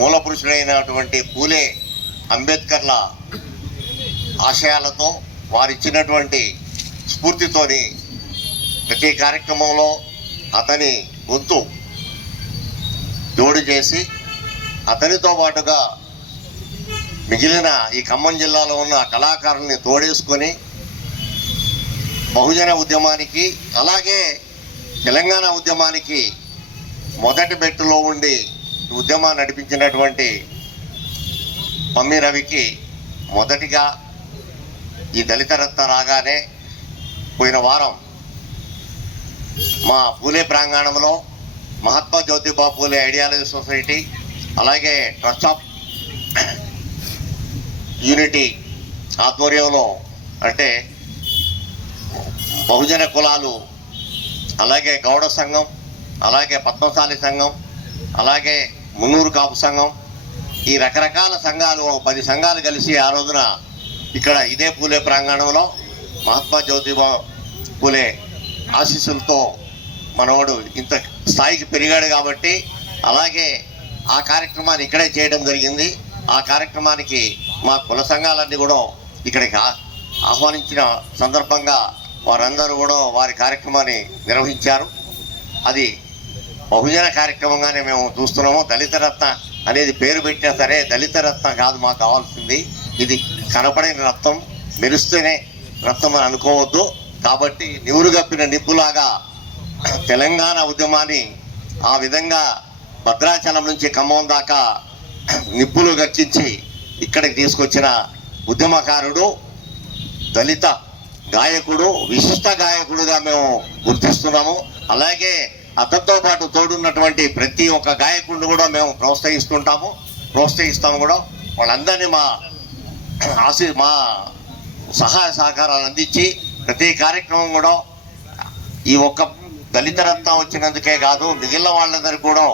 మూల పురుషుడైనటువంటి పూలే అంబేద్కర్ల ఆశయాలతో వారిచ్చినటువంటి స్ఫూర్తితోని ప్రతి కార్యక్రమంలో అతని గొంతు జోడు చేసి అతనితో పాటుగా మిగిలిన ఈ ఖమ్మం జిల్లాలో ఉన్న కళాకారుల్ని తోడేసుకొని బహుజన ఉద్యమానికి అలాగే తెలంగాణ ఉద్యమానికి మొదటి బెట్టులో ఉండి ఉద్యమాన్ని నడిపించినటువంటి పమ్మి రవికి మొదటిగా ఈ దళిత రత్న రాగానే పోయిన వారం మా పూలే ప్రాంగణంలో మహాత్మా జ్యోతిబా పూలే ఐడియాలజీ సొసైటీ అలాగే ట్రస్ట్ ఆఫ్ యూనిటీ ఆధ్వర్యంలో అంటే బహుజన కులాలు అలాగే గౌడ సంఘం అలాగే పద్మశాలి సంఘం అలాగే మున్నూరు కాపు సంఘం ఈ రకరకాల సంఘాలు 10 సంఘాలు కలిసి ఆ రోజున ఇక్కడ ఇదే పూలే ప్రాంగణంలో మహాత్మా జ్యోతిబా పూలే ఆశీస్సులతో మనవాడు ఇంత స్థాయికి పెరిగాడు కాబట్టి అలాగే ఆ కార్యక్రమాన్ని ఇక్కడే చేయడం జరిగింది. ఆ కార్యక్రమానికి మా కుల సంఘాలన్నీ కూడా ఇక్కడికి ఆహ్వానించిన సందర్భంగా వారందరూ కూడా వారి కార్యక్రమాన్ని నిర్వహించారు. అది బహుజన కార్యక్రమంగానే మేము చూస్తున్నాము. దళిత రత్న అనేది పేరు పెట్టినా సరే దళిత రత్న కాదు మాకు కావాల్సింది. ఇది కనపడని రత్నం, మెరుస్తూనే రత్నం అని అనుకోవద్దు. కాబట్టి నివురుగప్పిన నిప్పులాగా తెలంగాణ ఉద్యమాన్ని ఆ విధంగా భద్రాచలం నుంచి ఖమ్మం దాకా నిప్పులు గర్చించి ఇక్కడికి తీసుకొచ్చిన ఉద్యమకారుడు, దళిత గాయకుడు, విశిష్ట గాయకుడుగా మేము గుర్తిస్తున్నాము. అలాగే అతనితో పాటు తోడున్నటువంటి ప్రతి ఒక్క గాయకుడిని కూడా మేము ప్రోత్సహిస్తాము కూడా. వాళ్ళందరినీ మా సహాయ సహకారాలు అందించి ప్రతి కార్యక్రమం కూడా ఈ ఒక్క దళిత రత్నం వచ్చినందుకే కాదు మిగిలిన వాళ్ళందరికీ కూడా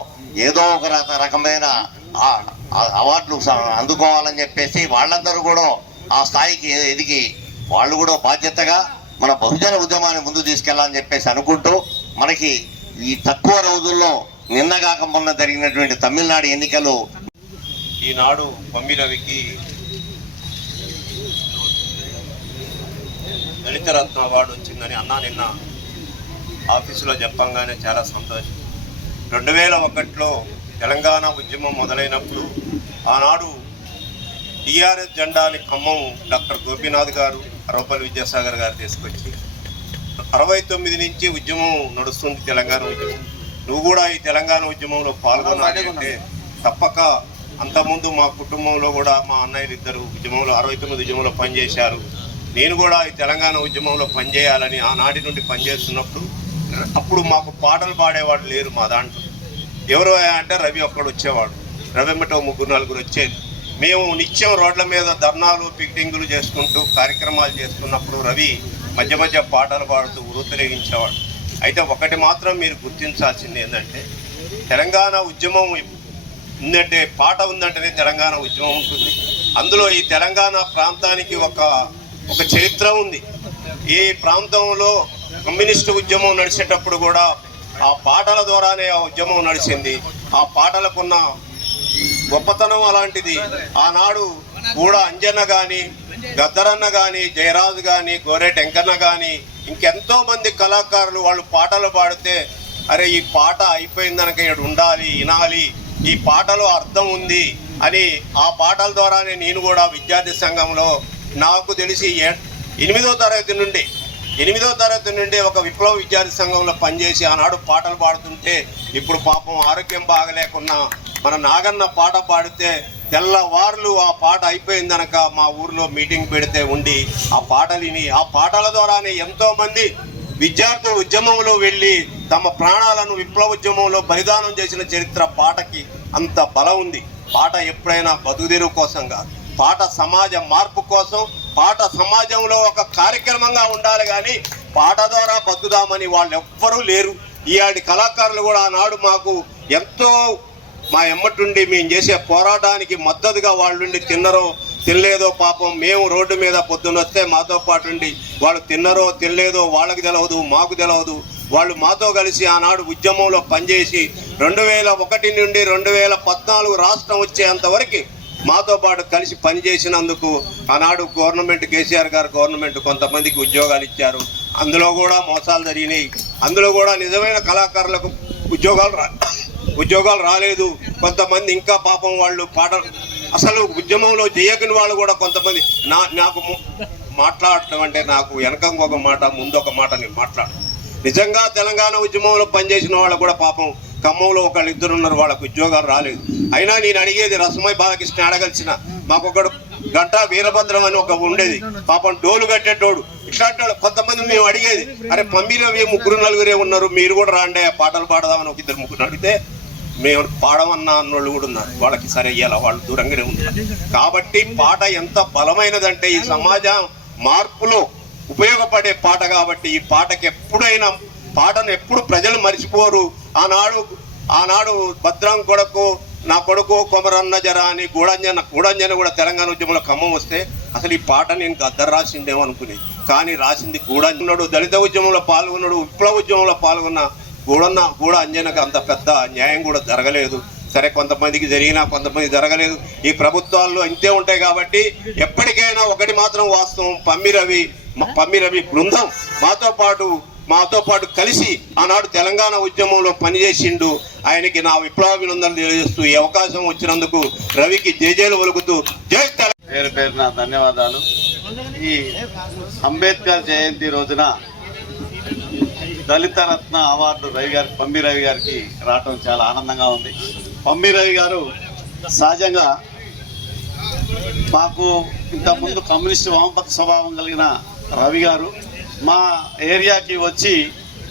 ఏదో ఒక రకమైన అవార్డులు అందుకోవాలని చెప్పేసి వాళ్ళందరూ కూడా ఆ స్థాయికి ఎదిగి వాళ్ళు కూడా బాధ్యతగా మన బహుజన ఉద్యమాన్ని ముందు తీసుకెళ్లాలని చెప్పేసి అనుకుంటూ మనకి ఈ తక్కువ రోజుల్లో నిన్నగాక మొన్న జరిగినటువంటి తమిళనాడు ఎన్నికలు ఈనాడు పమ్మి రవికి దళిత రత్న అవార్డు వచ్చిందని అన్నా నిన్న ఆఫీసులో చెప్పంగానే చాలా సంతోషం. 2001లో తెలంగాణ ఉద్యమం మొదలైనప్పుడు ఆనాడు టీఆర్ఎస్ జెండాని ఖమ్మం డాక్టర్ గోపీనాథ్ గారు, అరవపల్లి విద్యాసాగర్ గారు తీసుకొచ్చి 69 నుంచి ఉద్యమం నడుస్తుంది తెలంగాణ ఉద్యమం. నువ్వు కూడా ఈ తెలంగాణ ఉద్యమంలో పాల్గొనాలి అంటే తప్పక. అంతకుముందు మా కుటుంబంలో కూడా మా అన్నయ్యలు ఇద్దరు ఉద్యమంలో 69 ఉద్యమంలో పనిచేశారు. నేను కూడా ఈ తెలంగాణ ఉద్యమంలో పనిచేయాలని ఆనాటి నుండి పనిచేస్తున్నప్పుడు అప్పుడు మాకు పాటలు పాడేవాడు లేరు మా దాంట్లో. ఎవరు అంటే రవి ఒక్కడు వచ్చేవాడు. రవి ఎమ్మటో 3-4 వచ్చేది. మేము నిత్యం రోడ్ల మీద ధర్నాలు పికెటింగులు చేసుకుంటూ కార్యక్రమాలు చేసుకున్నప్పుడు రవి మధ్య మధ్య పాటలు పాడుతూ ఊతరేగించేవాడు. అయితే ఒకటి మాత్రం మీరు గుర్తించాల్సింది ఏంటంటే తెలంగాణ ఉద్యమం ఉందంటే పాట ఉందంటేనే తెలంగాణ ఉద్యమం ఉంటుంది. అందులో ఈ తెలంగాణ ప్రాంతానికి ఒక చరిత్ర ఉంది. ఈ ప్రాంతంలో కమ్యూనిస్టు ఉద్యమం నడిచేటప్పుడు కూడా ఆ పాటల ద్వారానే ఆ ఉద్యమం నడిచింది. ఆ పాటలకున్న గొప్పతనం అలాంటిది. ఆనాడు కూడా అంజన్న కానీ, గద్దరన్న కానీ, జయరాజు కానీ, గోరేటి వెంకన్న కానీ ఇంకెంతో మంది కళాకారులు వాళ్ళు పాటలు పాడితే అరే ఈ పాట అయిపోయిందనక ఇక్కడ ఉండాలి, వినాలి, ఈ పాటలో అర్థం ఉంది అని ఆ పాటల ద్వారానే నేను కూడా విద్యార్థి సంఘంలో నాకు తెలిసి 8వ తరగతి నుండి ఒక విప్లవ విద్యార్థి సంఘంలో పనిచేసి ఆనాడు పాటలు పాడుతుంటే ఇప్పుడు పాపం ఆరోగ్యం బాగలేకున్నా మన నాగన్న పాట పాడితే తెల్లవార్లు ఆ పాట అయిపోయిందనక మా ఊర్లో మీటింగ్ పెడితే ఉండి ఆ పాటలు విని ఆ పాటల ద్వారానే ఎంతోమంది విద్యార్థులు ఉద్యమంలో వెళ్ళి తమ ప్రాణాలను విప్లవ ఉద్యమంలో బలిదానం చేసిన చరిత్ర పాటకి అంత బలం ఉంది. పాట ఎప్పుడైనా బతుకుదెరువు కోసం కాదు, పాట సమాజ మార్పు కోసం, పాట సమాజంలో ఒక కార్యక్రమంగా ఉండాలి. కానీ పాట ద్వారా బతుకుదామని వాళ్ళు ఎవ్వరూ లేరు. ఈయాడి కళాకారులు కూడా ఆనాడు మాకు ఎంతో మా ఎమ్మటుండి మేము చేసే పోరాటానికి మద్దతుగా వాళ్ళుండి తిన్నరో తినలేదో పాపం మేము రోడ్డు మీద పొద్దున్న వస్తే మాతో పాటు ఉండి వాళ్ళు తిన్నరో తినలేదో వాళ్ళకి తెలియదు, మాకు తెలియదు. వాళ్ళు మాతో కలిసి ఆనాడు ఉద్యమంలో పనిచేసి 2001 నుండి 2014 రాష్ట్రం వచ్చేంతవరకు మాతో పాటు కలిసి పనిచేసినందుకు ఆనాడు గవర్నమెంట్ కేసీఆర్ గారు గవర్నమెంట్ కొంతమందికి ఉద్యోగాలు ఇచ్చారు. అందులో కూడా మోసాలు జరిగినాయి. అందులో కూడా నిజమైన కళాకారులకు ఉద్యోగాలు రాలేదు. కొంతమంది ఇంకా పాపం వాళ్ళు పాట అసలు ఉద్యమంలో చేయకని వాళ్ళు కూడా కొంతమంది నాకు మాట్లాడటం అంటే నాకు వెనక ఒక మాట ముందు ఒక మాట నేను మాట్లాడు. నిజంగా తెలంగాణ ఉద్యమంలో పనిచేసిన వాళ్ళు కూడా పాపం ఖమ్మంలో ఒకళ్ళు ఇద్దరు ఉన్నారు, వాళ్ళకు ఉద్యోగాలు రాలేదు. అయినా నేను అడిగేది రసమై బాలకృష్ణ అడగలిసిన మాకొకడు గంటా వీరభద్రం అని ఒక ఉండేది, పాపం డోలు కట్టేటోడు. ఇట్లాంటి వాళ్ళు కొంతమంది మేము అడిగేది, అరే పంబీలో ముగ్గురు నలుగురే ఉన్నారు, మీరు కూడా రాండి పాటలు పాడదామని ఒక ఇద్దరు ముగ్గురు అడిగితే మేము పాడమన్నా అన్నోళ్ళు కూడా ఉన్నారు. వాళ్ళకి సరే అయ్యేలా వాళ్ళు దూరంగానే ఉన్నారు. కాబట్టి పాట ఎంత బలమైనదంటే ఈ సమాజం మార్పులో ఉపయోగపడే పాట. కాబట్టి ఈ పాటకి ఎప్పుడైనా పాటను ఎప్పుడు ప్రజలు మర్చిపోరు. ఆనాడు భద్రం కొడుకు నా కొడుకు కొమరన్న జర అని గూడంజన కూడా తెలంగాణ ఉద్యమంలో ఖమ్మం వస్తే అసలు ఈ పాట నేను గద్దరు రాసిందేమో అనుకునేది. కానీ రాసింది గూడంజనుడు. దళిత ఉద్యమంలో పాల్గొన్నాడు, విప్లవ ఉద్యమంలో పాల్గొన్న గూడ అంజనకు అంత పెద్ద న్యాయం కూడా జరగలేదు. సరే కొంతమందికి జరిగినా కొంతమంది జరగలేదు. ఈ ప్రభుత్వాల్లో ఇంతే ఉంటాయి. కాబట్టి ఎప్పటికైనా ఒకటి మాత్రం వాస్తవం, పమ్మి రవి బృందం మాతో పాటు కలిసి ఆనాడు తెలంగాణ ఉద్యమంలో పనిచేసిండు. ఆయనకి నా విప్లవాభినందనలు తెలియజేస్తూ ఈ అవకాశం వచ్చినందుకు రవికి జేజేలు ఒలుగుతూ జై పేరు పేరున ధన్యవాదాలు. ఈ అంబేద్కర్ జయంతి రోజున దళిత రత్న అవార్డు పమ్మి రవి గారికి రావటం చాలా ఆనందంగా ఉంది. పమ్మి రవి గారు సహజంగా మాకు ఇంతకుముందు కమ్యూనిస్టు వామపక్ష స్వభావం కలిగిన రవి గారు మా ఏరియాకి వచ్చి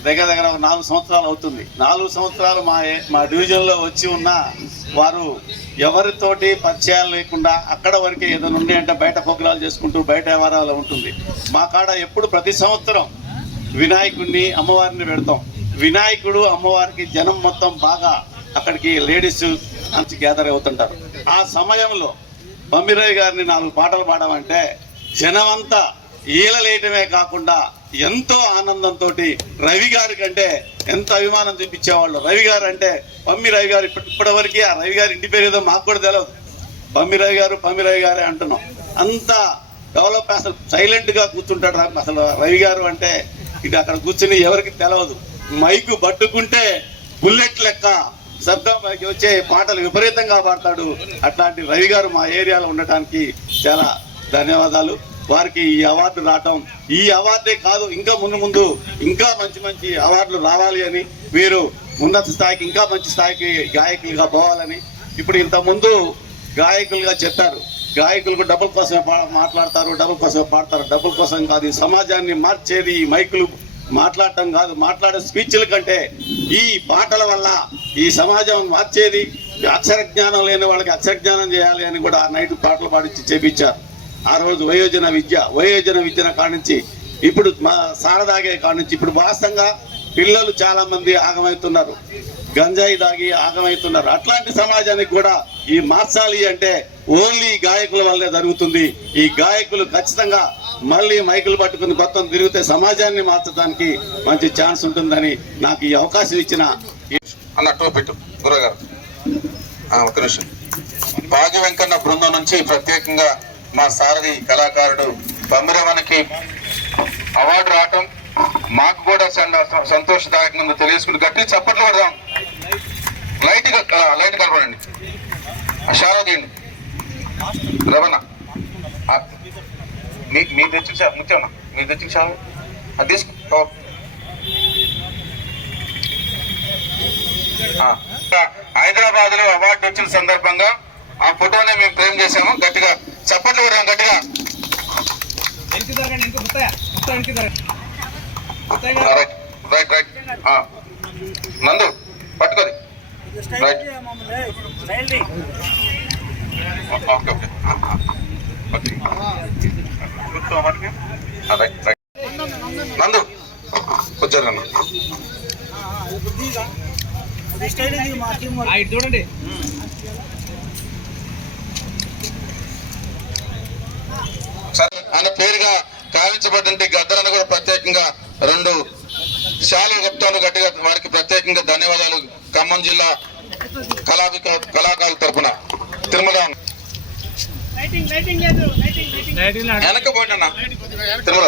దగ్గర 4 సంవత్సరాలు అవుతుంది. 4 సంవత్సరాలు మా డివిజన్లో వచ్చి ఉన్న వారు ఎవరితోటి పరిచయాలు లేకుండా అక్కడ వరకే ఏదైనా ఉండే అంటే బయట ప్రోగ్రాలు చేసుకుంటూ బయట వ్యవహారాలు ఉంటుంది. మా కాడ ఎప్పుడు ప్రతి సంవత్సరం వినాయకుడిని అమ్మవారిని పెడతాం. వినాయకుడు అమ్మవారికి జనం మొత్తం బాగా అక్కడికి లేడీస్ మంచి గ్యాదర్ అవుతుంటారు. ఆ సమయంలో పమ్మిరవి గారిని 4 పాటలు పాడమంటే జనమంతా ఈలలేయటమే కాకుండా ఎంతో ఆనందంతో రవి గారి కంటే ఎంత అభిమానం చూపించేవాళ్ళు. రవి గారు అంటే పమ్మి రవి గారు ఇప్పటివరకు ఆ రవి గారి ఇంటి పేరు ఏదో మాకు కూడా తెలియదు. పమ్మి రవి గారే అంటున్నాం. అంత డెవలప్ అసలు సైలెంట్గా కూర్చుంటాడు. అసలు రవి గారు అంటే ఇటు అక్కడ కూర్చుని ఎవరికి తెలియదు. మైకు పట్టుకుంటే బుల్లెట్ లెక్క శబ్దం వచ్చే పాటలు విపరీతంగా పాడతాడు. అట్లాంటి రవి గారు మా ఏరియాలో ఉండటానికి చాలా ధన్యవాదాలు. వారికి ఈ అవార్డు రావటం, ఈ అవార్డే కాదు ఇంకా ముందు ఇంకా మంచి అవార్డులు రావాలి అని, వీరు ఉన్నత స్థాయికి ఇంకా మంచి స్థాయికి గాయకులుగా పోవాలని. ఇప్పుడు ఇంతకుముందు గాయకులుగా చెప్పారు, గాయకులకు డబ్బుల కోసమే మాట్లాడతారు, డబ్బుల కోసమే పాడతారు. డబ్బుల కోసం కాదు, ఈ సమాజాన్ని మార్చేది ఈ మైకులు మాట్లాడటం కాదు. మాట్లాడే స్పీచ్ల కంటే ఈ పాటల వల్ల ఈ సమాజం మార్చేది. అక్షర జ్ఞానం లేని వాళ్ళకి అక్షర జ్ఞానం చేయాలి అని కూడా నైట్ పాటలు పాడించి చేపించారు. ఆ రోజు వయోజన విద్యన కానించి ఇప్పుడు మా సారదాగే కానించి ఇప్పుడు వాస్తవంగా పిల్లలు చాలా మంది ఆగమవుతున్నారు, గంజాయి దాగి ఆగమవుతున్నారు. అట్లాంటి సమాజానికి కూడా ఈ మార్చాలి అంటే ఓన్లీ గాయకుల వల్లే జరుగుతుంది. ఈ గాయకులు ఖచ్చితంగా మళ్ళీ మైకులు పట్టుకుని మొత్తం తిరిగితే సమాజాన్ని మార్చడానికి మంచి ఛాన్స్ ఉంటుందని నాకు ఈ అవకాశం ఇచ్చిన అన్నట్టు పెట్టు గురుగారు. ఒక నిమిషం. భాగ్య వెంకన్న బృందం నుంచి ప్రత్యేకంగా మా సారథి కళాకారుడు పమ్మిరవనికి అవార్డు రావటం మాకు కూడా సంతోషదాయకంగా తెలియజేసుకుని గట్టి చప్పట్లు పడదాం. లైట్ కలపడండి, షారా తీయండి. రవణ మీరు తెచ్చిన ముత్యమ్మ, మీరు తెచ్చిన షారా అది తీసుకో. హైదరాబాద్ లో అవార్డు వచ్చిన సందర్భంగా ఆ ఫోటోనే మేము ఫ్రేమ్ చేసాము. గట్టిగా చప్పట్లు కొడదాం గట్టిగా. రైట్ నందు పట్టుకోది. రైట్ నందు వచ్చారు అన్న చూడండి. ఆయన పేరుగా కావించబడ్డంటే గద్దరని కూడా ప్రత్యేకంగా 2 శాలువ కప్తాలు గట్టిగా వారికి ప్రత్యేకంగా ధన్యవాదాలు. ఖమ్మం జిల్లా కళాకారుల తరఫున తిరుమల వెనకపోండి అన్న తిరుమల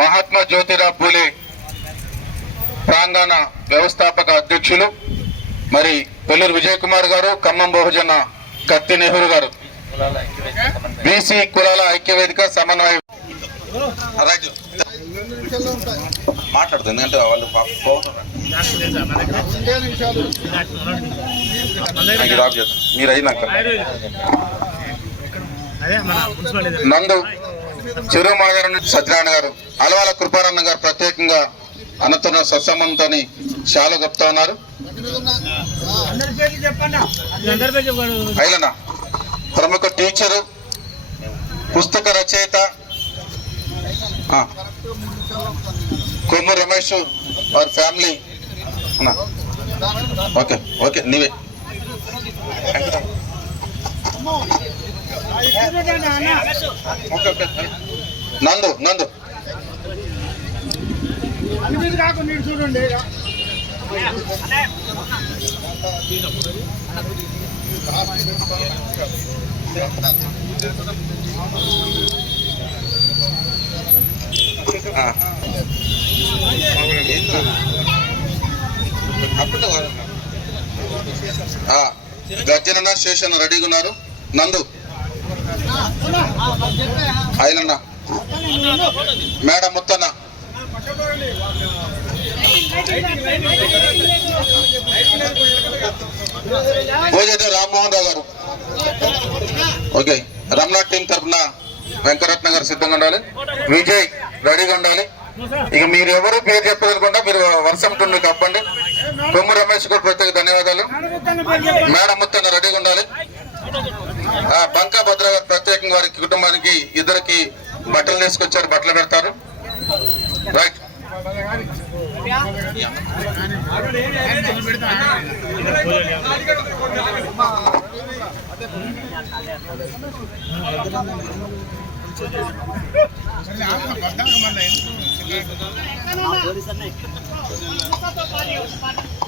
మహాత్మా జ్యోతిరావు పూలే ప్రాంగణ వ్యవస్థాపక అధ్యక్షులు మరి పెళ్ళూరు విజయ్ కుమార్ గారు, ఖమ్మం బహుజన కత్తి నెహ్రూ గారు, బీసీ కులాల ఐక్యవేదిక సమన్వయ మాట్లాడుతుంది, ఎందుకంటే వాళ్ళు మీరు అయినాక నందు చెరువు మాగారు సత్యనారాయణ గారు, అలవాల కృపారన్న గారు ప్రత్యేకంగా అన్నతున్న స్వసమంతో చాలా చెప్తా ఉన్నారు. అయినా ప్రముఖ టీచరు, పుస్తక రచయిత కొమ్ము రమేష్ వారి ఫ్యామిలీ. ఓకే ఓకే నీవే నందు నందు చూడండి. గర్జన శేషన్ రెడీగా ఉన్నారు. నందు అయినన్న మేడం ముత్తన్న భోజేదో రామ్మోహన్ రావు గారు. ఓకే రమణాథ్ టీం తరఫున వెంకటరత్న గారు సిద్ధంగా ఉండాలి. విజయ్ రెడీగా ఉండాలి. ఇక మీరు ఎవరు పేరు చెప్పదనుకుంటా మీరు వర్షంటుండే కప్పండి. కొమ్ము రమేష్ కూడా ప్రత్యేక ధన్యవాదాలు. మేడం ముత్తన్న రెడీగా ఉండాలి. బంకా భద్ర గారు ప్రత్యేకంగా వారికి కుటుంబానికి ఇద్దరికి బట్టలు తీసుకొచ్చారు, బట్టలు పెడతారు. రైట్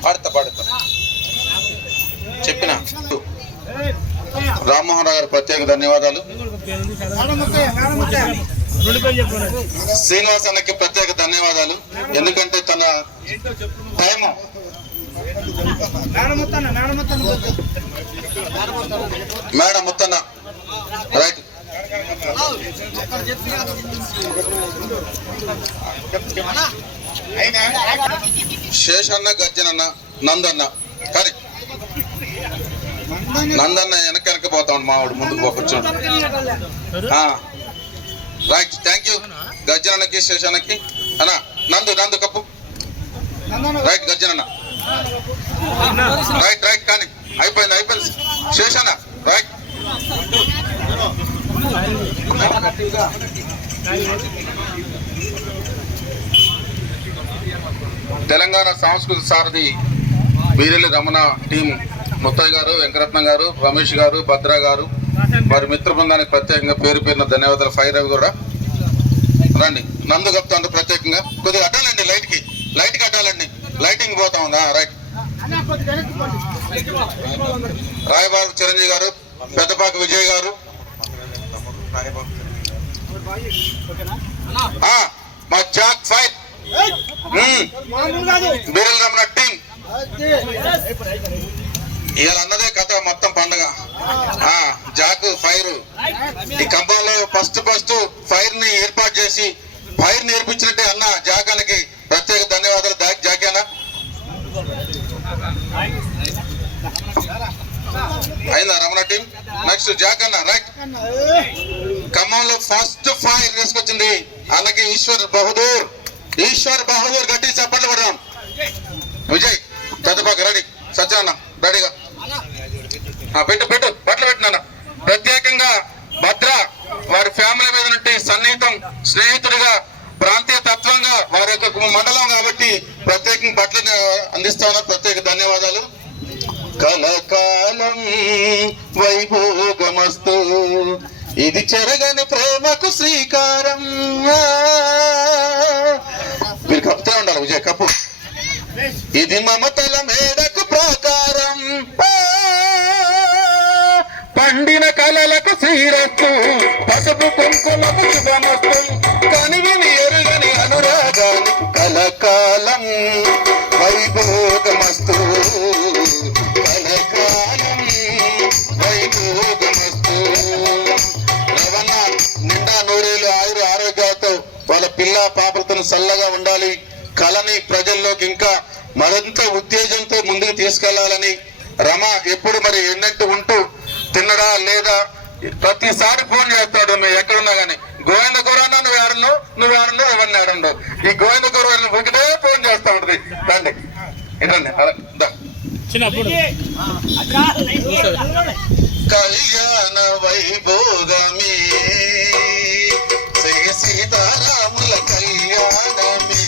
పాడతా పాడతా చెప్పిన రామ్మోహన్ రావు గారు ప్రత్యేక ధన్యవాదాలు. శ్రీనివాస్ అన్నకి ప్రత్యేక ధన్యవాదాలు, ఎందుకంటే తన time madam Muthanna right. Seshanna, Garjananna, Nandanna. కానీ నందన్న వెనక పోతాడు, మావాడు ముందుకు పోకొచ్చాడు. రైట్ థ్యాంక్ యూ గర్జనన్నకి, శేషన్నకి. అన్న నందు నందు కప్పు రైట్. Garjananna right right. కానీ అయిపోయింది అయిపోయింది. శేషన్న రైట్. తెలంగాణ సాంస్కృతిక సారథి బీరెల్లి రమణ టీం ముత్తయ్య గారు, వెంకరత్నం గారు, రమేష్ గారు, భద్ర గారు, వారి మిత్ర బృందానికి ప్రత్యేకంగా పేరు పేరున ధన్యవాదాలు. ఫైర్ రవి కూడా రండి. నందు గప్తాండు ప్రత్యేకంగా కొద్దిగా అడ్డాలండి, లైట్కి అడ్డాలండి, లైటింగ్ పోతా ఉందా. రైట్. రాయబాబు చిరంజీవి గారు, పెద్దపాక విజయ్ గారు, మా Jack fire Beerelli Ramana team. ఇవాళ అన్నదే కథ మొత్తం పండగ. జాక్ ఫైర్ ఈ కంపంలో ఫస్ట్ ఫైర్ ని ఏర్పాటు చేసి ఫైర్ నేర్పించినట్టే అన్న జాకానికి ప్రత్యేక ధన్యవాదాలు. జాకేనా అయిందా రమణ టీం. నెక్స్ట్ జాక్ అన్న రైట్. ఖమ్మంలో ఫస్ట్ ఫైర్ తీసుకొచ్చింది అన్నకి ఈశ్వర్ బహదూర్. గట్టి చప్పట్లు పడదాం. విజయ్ పెద్దపాక రెడీ. సత్యనారాయణ రెడీగా పెట్టు బట్టలు పెట్టినా. ప్రత్యేకంగా భద్ర వారి ఫ్యామిలీ మీద నుండి సన్నిహితం స్నేహితుడిగా, ప్రాంతీయ తత్వంగా వారి యొక్క మండలం కాబట్టి ప్రత్యేకంగా బట్టలు అందిస్తా ఉన్నారు. ప్రత్యేక ధన్యవాదాలు. కలకాలం వైభోగమస్తు, ఇది చెరగని ప్రేమకు శ్రీకారం. మీరు కప్పుతూ ఉండాలి విజయ్ కప్పు. ఇది మమతల మేడకు ప్రాకారం, పండిన కలలకు శ్రీరస్తు, పసుపు కుంకుమకు శుభమస్తు, కనివిని ఎరుగని అనురాగాలు కలకాలం వైభోగమస్తు. పిల్ల పాపలతో చల్లగా ఉండాలి. కళని ప్రజల్లోకి ఇంకా మరింత ఉత్తేజంతో ముందుకు తీసుకెళ్లాలని రమ ఎప్పుడు మరి ఎన్నట్టు ఉంటూ తిన్నడా లేదా ప్రతిసారి ఫోన్ చేస్తాడు. మేము ఎక్కడున్నా కానీ గోవింద గౌరవన్నా నువ్వు ఎవరన్నా ఎవరిని ఆడండు. ఈ గోవింద గౌరవ ఒకటే ఫోన్ చేస్తా ఉంటది. రండి ఏంటండి కళ్యాణ వైభోగమే శ్రీ సీతారాముల కళ్యాణమే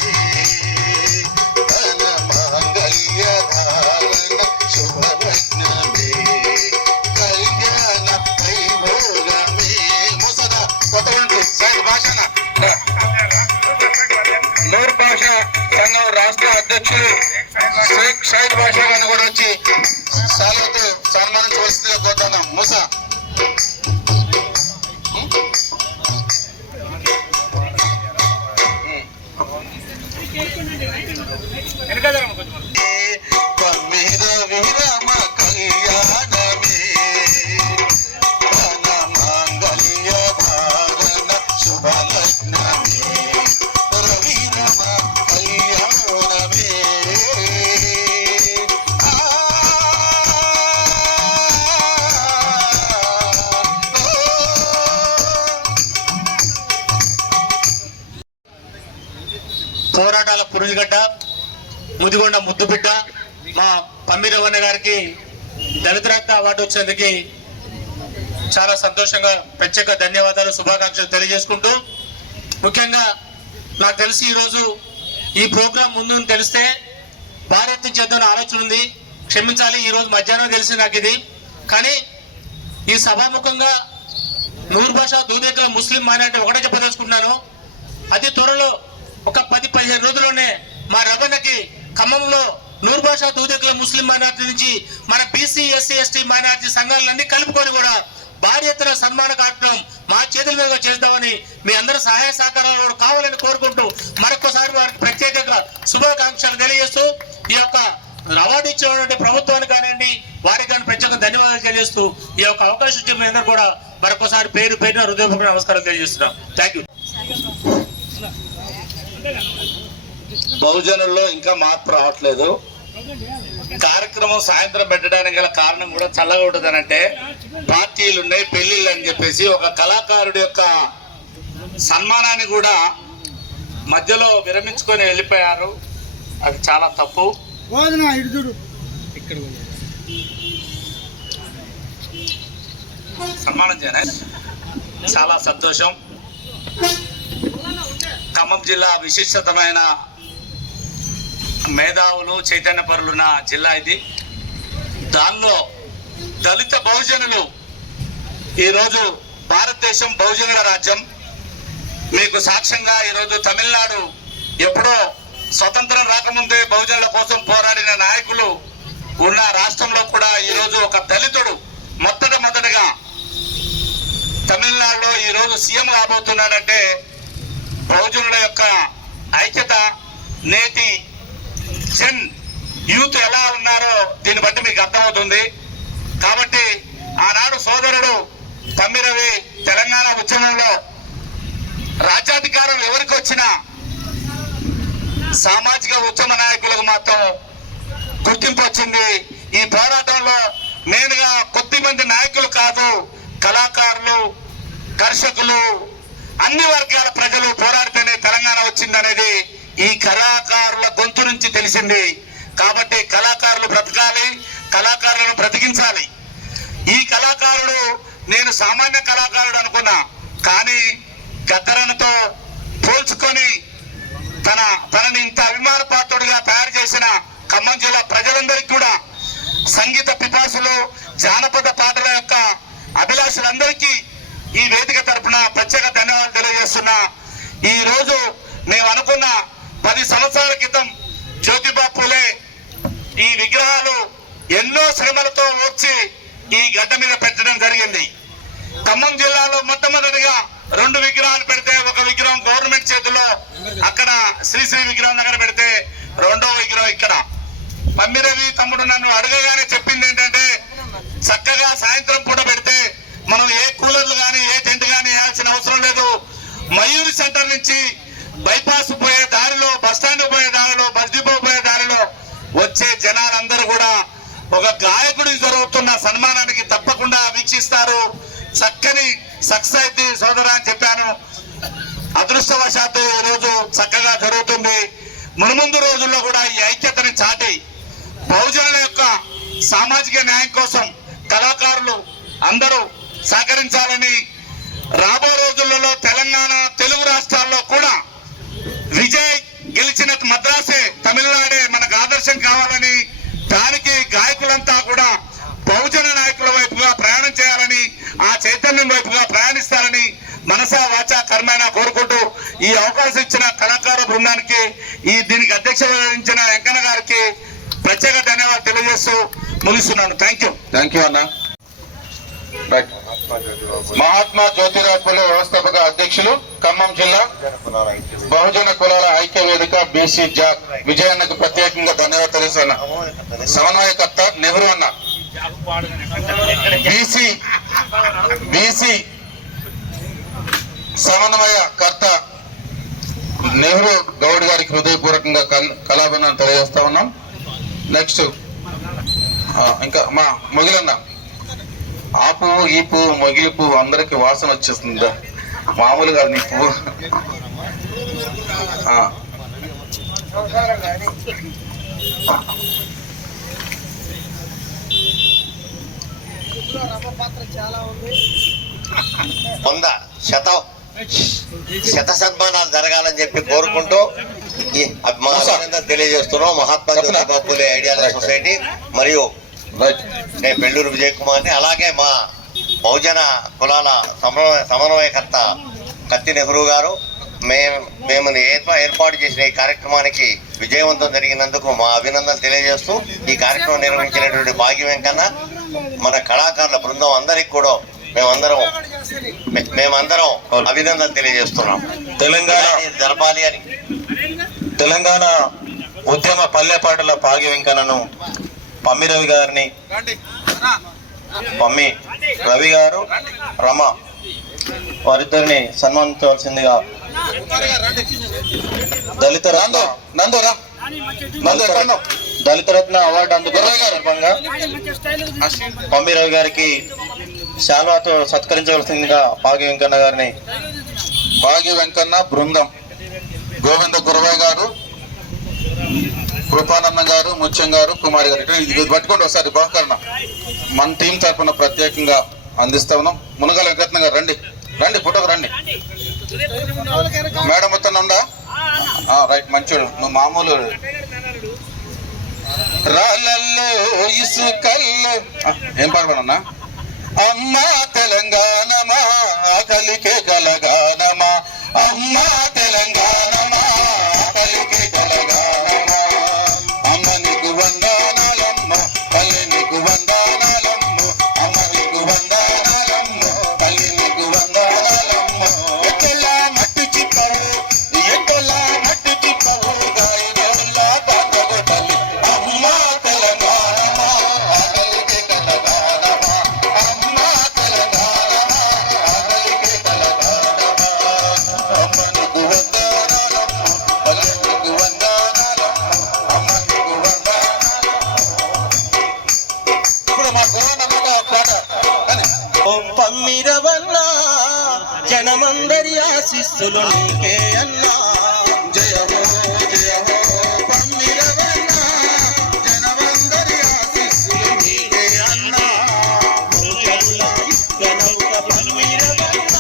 ధన మాంగళ్య ధారణ శుభలగ్నమే కళ్యాణ వైభోగమే ముసద కొత్త సైడ్ భాషన నూరు భాష సంఘం రాష్ట్ర అధ్యక్షులు షేక్ షాహిద్ భాషా గారిని కూడా వచ్చి సాలతో సన్మానించవలసిందిగా కోరుతున్నాం. ముసా మీద విరామ కళ్యాణమే ధన మాంగళ్య ధారణ శుభలగ్నమే రవిరమ కళ్యాణమే పోరాటాల పురుజుగడ్డ ముదిగొండ ముద్దుబిడ్డ మా పమ్మిరవన్న గారికి దళిత రత్న అవార్డు వచ్చినందుకు చాలా సంతోషంగా ప్రత్యేక ధన్యవాదాలు శుభాకాంక్షలు తెలియజేసుకుంటూ, ముఖ్యంగా నాకు తెలిసి ఈరోజు ఈ ప్రోగ్రాం ముందు తెలిస్తే భారత్ చేద్దామని ఆలోచన ఉంది. క్షమించాలి, ఈరోజు మధ్యాహ్నం తెలిసి నాకు ఇది. కానీ ఈ సభాముఖంగా నూరు భాష దూదేకుల ముస్లిం మైనారిటీ ఒకటే చెప్పదలుచుకుంటున్నాను. అతి త్వరలో ఒక 10-15 రోజుల్లోనే మా రవణకి ఖమ్మంలో నూరు భాష దూదేకుల ముస్లిం మైనారిటీ నుంచి మన బీసీ ఎస్సీ ఎస్టీ మైనారిటీ సంఘాలన్నీ కలుపుకొని కూడా భారీ ఎత్తున సన్మాన కార్యక్రమం మా చేతుల మీదుగా చేద్దామని మీ అందరూ సహాయ సహకారాలు కావాలని కోరుకుంటూ మరొకసారి వారికి ప్రత్యేకంగా శుభాకాంక్షలు తెలియజేస్తూ ఈ యొక్క అవార్డు ఇచ్చినటువంటి ప్రభుత్వానికి కానివ్వండి వారికి కానీ ప్రత్యేక ధన్యవాదాలు తెలియజేస్తూ ఈ యొక్క అవకాశం ఇచ్చిన మీ అందరూ కూడా మరొకసారి పేరు పేరున హృదయపూర్వక నమస్కారం తెలియజేస్తున్నాం. Thank you. బహుజనుల్లో ఇంకా మార్పు రావట్లేదు. కార్యక్రమం సాయంత్రం పెట్టడానికి గల కారణం కూడా చల్లగా ఉంటుందనంటే పార్టీలు ఉన్నాయి, పెళ్లిళ్ళు అని చెప్పేసి ఒక కళాకారుడి యొక్క సన్మానాన్ని కూడా మధ్యలో విరమించుకొని వెళ్ళిపోయారు. అది చాలా తప్పు. సన్మానం చేయనా చాలా సంతోషం. ఖమ్మం జిల్లా విశిష్టమైన మేధావులు చైతన్యపరులున్న జిల్లా ఇది. దానిలో దళిత బహుజనులు ఈరోజు భారతదేశం బహుజనుల రాజ్యం. మీకు సాక్ష్యంగా ఈరోజు తమిళనాడు ఎప్పుడో స్వతంత్రం రాకముందే బహుజనుల కోసం పోరాడిన నాయకులు ఉన్న రాష్ట్రంలో కూడా ఈరోజు ఒక దళితుడు మొదటగా తమిళనాడులో ఈరోజు సీఎం కాబోతున్నాడంటే బహుజనుల యొక్క ఐక్యత, నేటి జన్ యూత్ ఎలా ఉన్నారో దీన్ని బట్టి మీకు అర్థమవుతుంది. కాబట్టి ఆనాడు సోదరుడు తమ్మిరవి తెలంగాణ ఉద్యమంలో రాజ్యాధికారం ఎవరికి వచ్చినా సామాజిక ఉద్యమ నాయకులకు మాత్రం గుర్తింపు వచ్చింది. ఈ పోరాటంలో నేనుగా కొద్దిమంది నాయకులు కాదు, కళాకారులు, కర్షకులు, అన్ని వర్గాల ప్రజలు పోరాడితేనే తెలంగాణ వచ్చిందనేది ఈ కళాకారుల గొంతు నుంచి తెలిసింది. కాబట్టి కళాకారులు బ్రతకాలి, కళాకారులను బ్రతికించాలి. ఈ కళాకారుడు నేను సామాన్య కళాకారుడు అనుకున్నా, కానీ గద్దరనతో పోల్చుకొని తనని ఇంత అభిమాన పాత్రుడిగా తయారు చేసిన ఖమ్మం జిల్లా ప్రజలందరికీ కూడా, సంగీత పిపాసులు, జానపద పాటల యొక్క అభిలాషులందరికీ ఈ వేదిక తరపున ప్రత్యేక ధన్యవాదాలు తెలియజేస్తున్నా. ఈ రోజు మేము అనుకున్న 10 సంవత్సరాల క్రితం జ్యోతిబా పూలే ఈ విగ్రహాలు ఎన్నో శ్రమలతో వచ్చి ఈ గడ్డ మీద పెట్టడం జరిగింది. ఖమ్మం జిల్లాలో మొట్టమొదటిగా 2 విగ్రహాలు పెడితే, ఒక విగ్రహం గవర్నమెంట్ చేతుల్లో అక్కడ శ్రీశ్రీ విగ్రహం దగ్గర పెడితే, రెండో విగ్రహం ఇక్కడ. పమ్మిరవి తమ్ముడు నన్ను అడగగానే చెప్పింది ఏంటంటే, చక్కగా సాయంత్రం పూట పెడితే మనం ఏ కూలర్లు కానీ ఏ టెంట్ కానీ వేయాల్సిన అవసరం లేదు. మయూరి సెంటర్ నుంచి బైపాస్ పోయే దారిలో, బస్టాండ్ పోయే దారిలో, బస్ డిపో పోయే దారిలో వచ్చే జనాలందరూ కూడా ఒక గాయకుడికి జరుగుతున్న సన్మానానికి తప్పకుండా వీక్షిస్తారు. చక్కని సక్సెస్ అయితే సోదరా అని చెప్పాను. అదృష్టవశాత్తు ఈ రోజు చక్కగా జరుగుతుంది. మున్ముందు రోజుల్లో కూడా ఈ ఐక్యతని చాటి బహుజనుల యొక్క సామాజిక న్యాయం కోసం కళాకారులు అందరూ సహకరించాలని, రాబో రోజులలో తెలంగాణ, తెలుగు రాష్ట్రాల్లో కూడా విజయ్ గెలిచిన మద్రాసే, తమిళనాడే మనకు ఆదర్శం కావాలని, దానికి గాయకులంతా కూడా బహుజన నాయకుల వైపుగా ప్రయాణం చేయాలని, ఆ చైతన్యం వైపుగా ప్రయాణిస్తారని మనసా వాచా కర్మేణ కోరుకుంటూ ఈ అవకాశం ఇచ్చిన కళాకార బృందానికి, దీనికి అధ్యక్ష వహించిన వెంకన్న గారికి ప్రత్యేక ధన్యవాదాలు తెలియజేస్తూ ముగిస్తున్నాను. థ్యాంక్ యూ అన్న. రైట్. మహాత్మా జ్యోతిరావు ఫులే వ్యవస్థాపక అధ్యక్షులు, ఖమ్మం జిల్లా బహుజన కులాల ఐక్య వేదిక బీసీ జాక్ విజయన్నకు ప్రత్యేకంగా ధన్యవాదాలు తెలుస్తున్నా. సమన్వయకర్త నెహ్రూ అన్న, బీసీ సమన్వయకర్త నెహ్రూ గౌడ్ గారికి హృదయపూర్వకంగా కళాభినందన తెలియజేస్తా ఉన్నాం. నెక్స్ట్ ఇంకా మా మొగిలన్న, ఆ పువ్వు ఈ పువ్వు మొగిలి పువ్వు అందరికి వాసన వచ్చేస్తుందా, మామూలుగా నీ పువ్వు. శత సన్మానాలు జరగాలని చెప్పి కోరుకుంటూ ఈ అభిమానం తెలియజేస్తున్నాం. మహాత్మా జ్యోతిరావు ఫులే ఐడియాలజీ సొసైటీ మరియు నేను పెళ్ళూరు విజయ్ కుమార్ని, అలాగే మా బహుజన కులాల సమన్వయకర్త కత్తి నెహ్రూ గారు. మేము ఏర్పాటు చేసిన ఈ కార్యక్రమానికి విజయవంతం జరిగినందుకు మా అభినందనలు తెలియజేస్తూ, ఈ కార్యక్రమం నిర్వహించినటువంటి భాగ్య వెంకన్న, మన కళాకారుల బృందం అందరికి కూడా మేమందరం అభినందనలు తెలియజేస్తున్నాం. తెలంగాణ జరపాలి అని తెలంగాణ ఉద్యమ పల్లెపాటల భాగ్య వెంకన్నను, పమ్మి రవి గారిని, పమ్మి రవి గారు, రమ వారిద్దరిని సన్మానించవలసిందిగా దళిత రత్న అవార్డు అందుకున్న సందర్భంగా పమ్మి రవి గారికి శాల్వాతో సత్కరించవలసిందిగా భాగ్య వెంకన్న గారిని, భాగ్య వెంకన్న బృందం గోవింద గురవయ్య గారు, కృపానంద గారు, ముత్యం గారు, కుమారి గారు, ఇది పట్టుకోండి ఒకసారి బహుకరణ మన టీం తరఫున ప్రత్యేకంగా అందిస్తా ఉన్నాం. మునగాల వెంకటరత్న గారు రండి, ఫోటోకు రండి. మేడం మొత్తం ఉందా? రైట్, మంచోడు, నువ్వు మామూలు. రాళ్ళల్లో ఇసుకల్లో ఏం పాడబడన్నా, అమ్మా తెలంగాణమా కలికే కలగానమా, అమ్మా తెలంగాణమా కలికే కలగానమా, అమ్మ నీకు వందనాలమ్మ, పల్లె నీకు వందనాలమ్మ, అమ్మ నీకు వందనాలమ్మ, పల్లె నీకు వందనాలమ్మ. ఎట్టెలా మట్టు చిప్పవు, ఎట్టెలా మట్టు చిప్పవు, గాయగోళ్ళ కాకగో తల్లి, అమ్మా తెలంగాణమా కలికే కలగానమా, అమ్మా తెలంగాణమా కలికే కలగానమా, అమ్మ నీకు వందనాలమ్మ, పల్లె నీకు వందనాలమ్మ, అమ్మ నీకు వందనాలమ్మ. ఇప్పుడు మా గురువన్నమాట పాట కానీ పమ్మిరవల్ల జనమందరి ఆశిస్సులు నీకే అన్నా, జయమో జయమో పమ్మిరవన్న, జనమందరి ఆశీస్సులు నీకే అన్నా, బహుజనుల యుద్ధనౌక పమ్మిరవల్ల,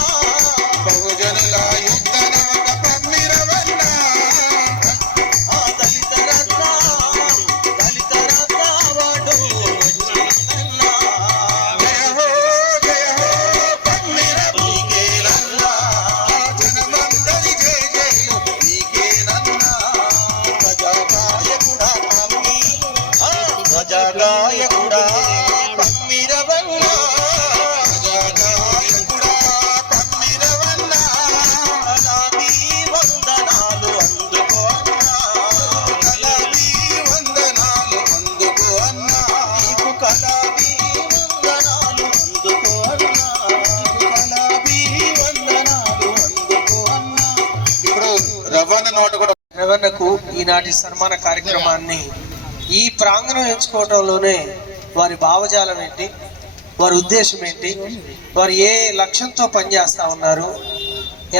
బహుజనుల యుద్ధ నవక పమ్మిరవన్న, ఆ దళిత రత్న అవార్డు వచ్చిందన్నా, జయహో జయహో పమ్మిరవన్న, నీకేలన్నా, జనమందరి జయ జయలు రవణకు ఈనాటి సన్మాన కార్యక్రమాన్ని ఈ ప్రాంగణం ఎంచుకోవడంలోనే వారి భావజాలం ఏంటి, వారి ఉద్దేశం ఏంటి, వారు ఏ లక్ష్యంతో పనిచేస్తూ ఉన్నారు,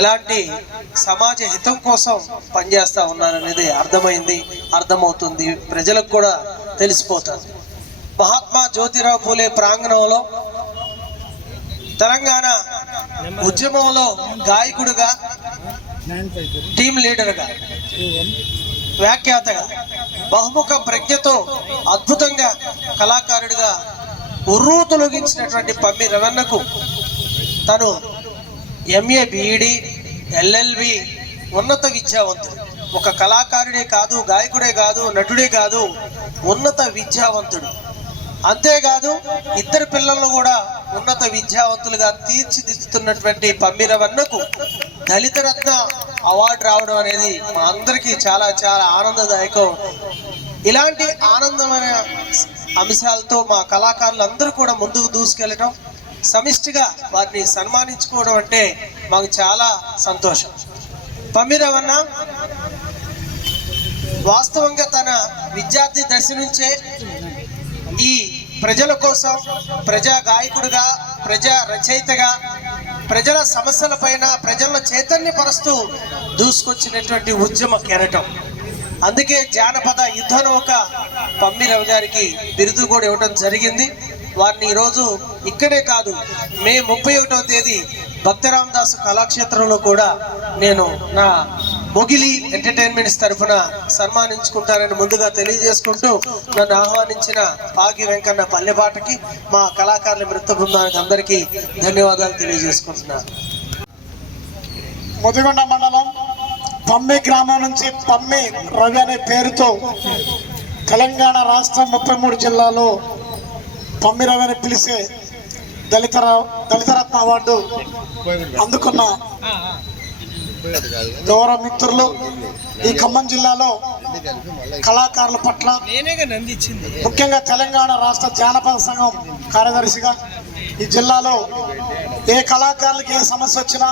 ఎలాంటి సమాజ హితం కోసం పనిచేస్తూ ఉన్నారు అనేది అర్థమవుతుంది, ప్రజలకు కూడా తెలిసిపోతుంది. మహాత్మా జ్యోతిరావు పూలే ప్రాంగణంలో తెలంగాణ ఉద్యమంలో గాయకుడిగా, టీం లీడర్గా, వ్యాఖ్యాతగా, బహుముఖ ప్రజ్ఞతో అద్భుతంగా కళాకారుడిగా ఉర్రూతొలగించినటువంటి పమ్మి రవణకు తను ఎంఏ బిఈడి ఎల్ఎల్బి ఉన్నత విద్యావంతుడు. ఒక కళాకారుడే కాదు, గాయకుడే కాదు, నటుడే కాదు, ఉన్నత విద్యావంతుడు. అంతేకాదు ఇద్దరు పిల్లలను కూడా ఉన్నత విద్యావంతులుగా తీర్చిదిద్దుతున్నటువంటి పమ్మి రవణకు దళిత రత్న అవార్డు రావడం అనేది మా అందరికీ చాలా చాలా ఆనందదాయకం. ఇలాంటి ఆనందమైన అంశాలతో మా కళాకారులు అందరూ కూడా ముందుకు దూసుకెళ్ళడం, సమిష్టిగా వారిని సన్మానించుకోవడం అంటే మాకు చాలా సంతోషం. పమ్మి రవణ వాస్తవంగా తన విద్యార్థి దశ నుంచే ఈ ప్రజల కోసం ప్రజా గాయకుడిగా, ప్రజా రచయితగా, ప్రజల సమస్యలపైన ప్రజలను చైతన్యపరుస్తూ దూసుకొచ్చినటువంటి ఉద్యమ కెరటం. అందుకే జానపద యుద్ధనౌక పమ్మి రవి గారికి బిరుదు కూడా ఇవ్వడం జరిగింది. వారిని ఈరోజు ఇక్కడే కాదు, మే 31వ తేదీ భక్తరామదాసు కళాక్షేత్రంలో కూడా నేను నా మొగిలి ఎంటర్టైన్మెంట్స్ తరఫున సన్మానించుకుంటానని ముందుగా తెలియజేసుకుంటూ, నన్ను ఆహ్వానించిన పాగి వెంకన్న పల్లెపాటకి, మా కళాకారుల నృత్య బృందానికి అందరికీ ధన్యవాదాలు తెలియజేసుకుంటున్నాను. ముదిగొండ మండలం పమ్మి గ్రామం నుంచి పమ్మి రవి అనే పేరుతో తెలంగాణ రాష్ట్రం 33 జిల్లాలో పమ్మి రవి అని పిలిచే దళితరత్న అవార్డు అందుకున్న గౌరవ మిత్రులు, ఈ ఖమ్మం జిల్లాలో కళాకారుల పట్ల, ముఖ్యంగా తెలంగాణ రాష్ట్ర జానపద సంఘం కార్యదర్శిగా ఈ జిల్లాలో ఏ కళాకారులకి ఏ సమస్య వచ్చినా,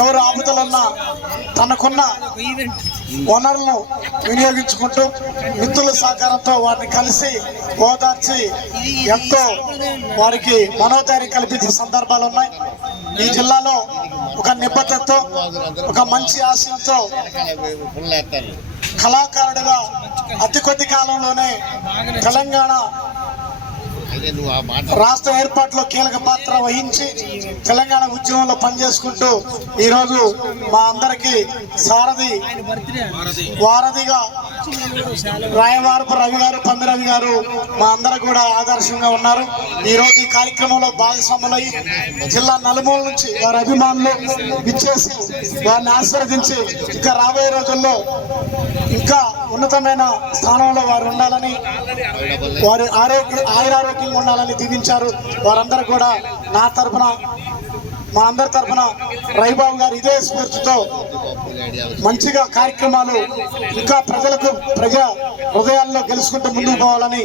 ఎవరు ఆపుదలున్నా తనకున్న వనరులను వినియోగించుకుంటూ మిత్రుల సహకారంతో వారిని కలిసి ఓదార్చి ఎంతో వారికి మనోధైర్యం కల్పించిన సందర్భాలు ఉన్నాయి. ఈ జిల్లాలో ఒక నిబద్ధతతో, ఒక మంచి ఆశయంతో కళాకారుడిగా అతి కొద్ది కాలంలోనే తెలంగాణ రాష్ట్ర ఏర్పాటులో కీలక పాత్ర వహించి తెలంగాణ ఉద్యమంలో పనిచేసుకుంటూ ఈరోజు మా అందరికీ వారధిగా రాయవారపు రవి గారు, పమ్మి రవి గారు మా అందరూ కూడా ఆదర్శంగా ఉన్నారు. ఈరోజు ఈ కార్యక్రమంలో భాగస్వాములై జిల్లా నలుమూల నుంచి వారి అభిమానులు ఇచ్చేసి వారిని ఆశీర్వదించి ఇంకా రాబోయే రోజుల్లో ఇంకా ఉన్నతమైన స్థానంలో వారు ఉండాలని, వారి ఆయురారోగ్యంగా ఉండాలని దీవించారు. వారందరూ కూడా నా తరఫున, మా అందరి తరఫున రవిబాబు గారు ఇదే స్ఫూర్తితో మంచిగా కార్యక్రమాలు ఇంకా ప్రజా హృదయాల్లో గెలుచుకుంటూ ముందుకు పోవాలని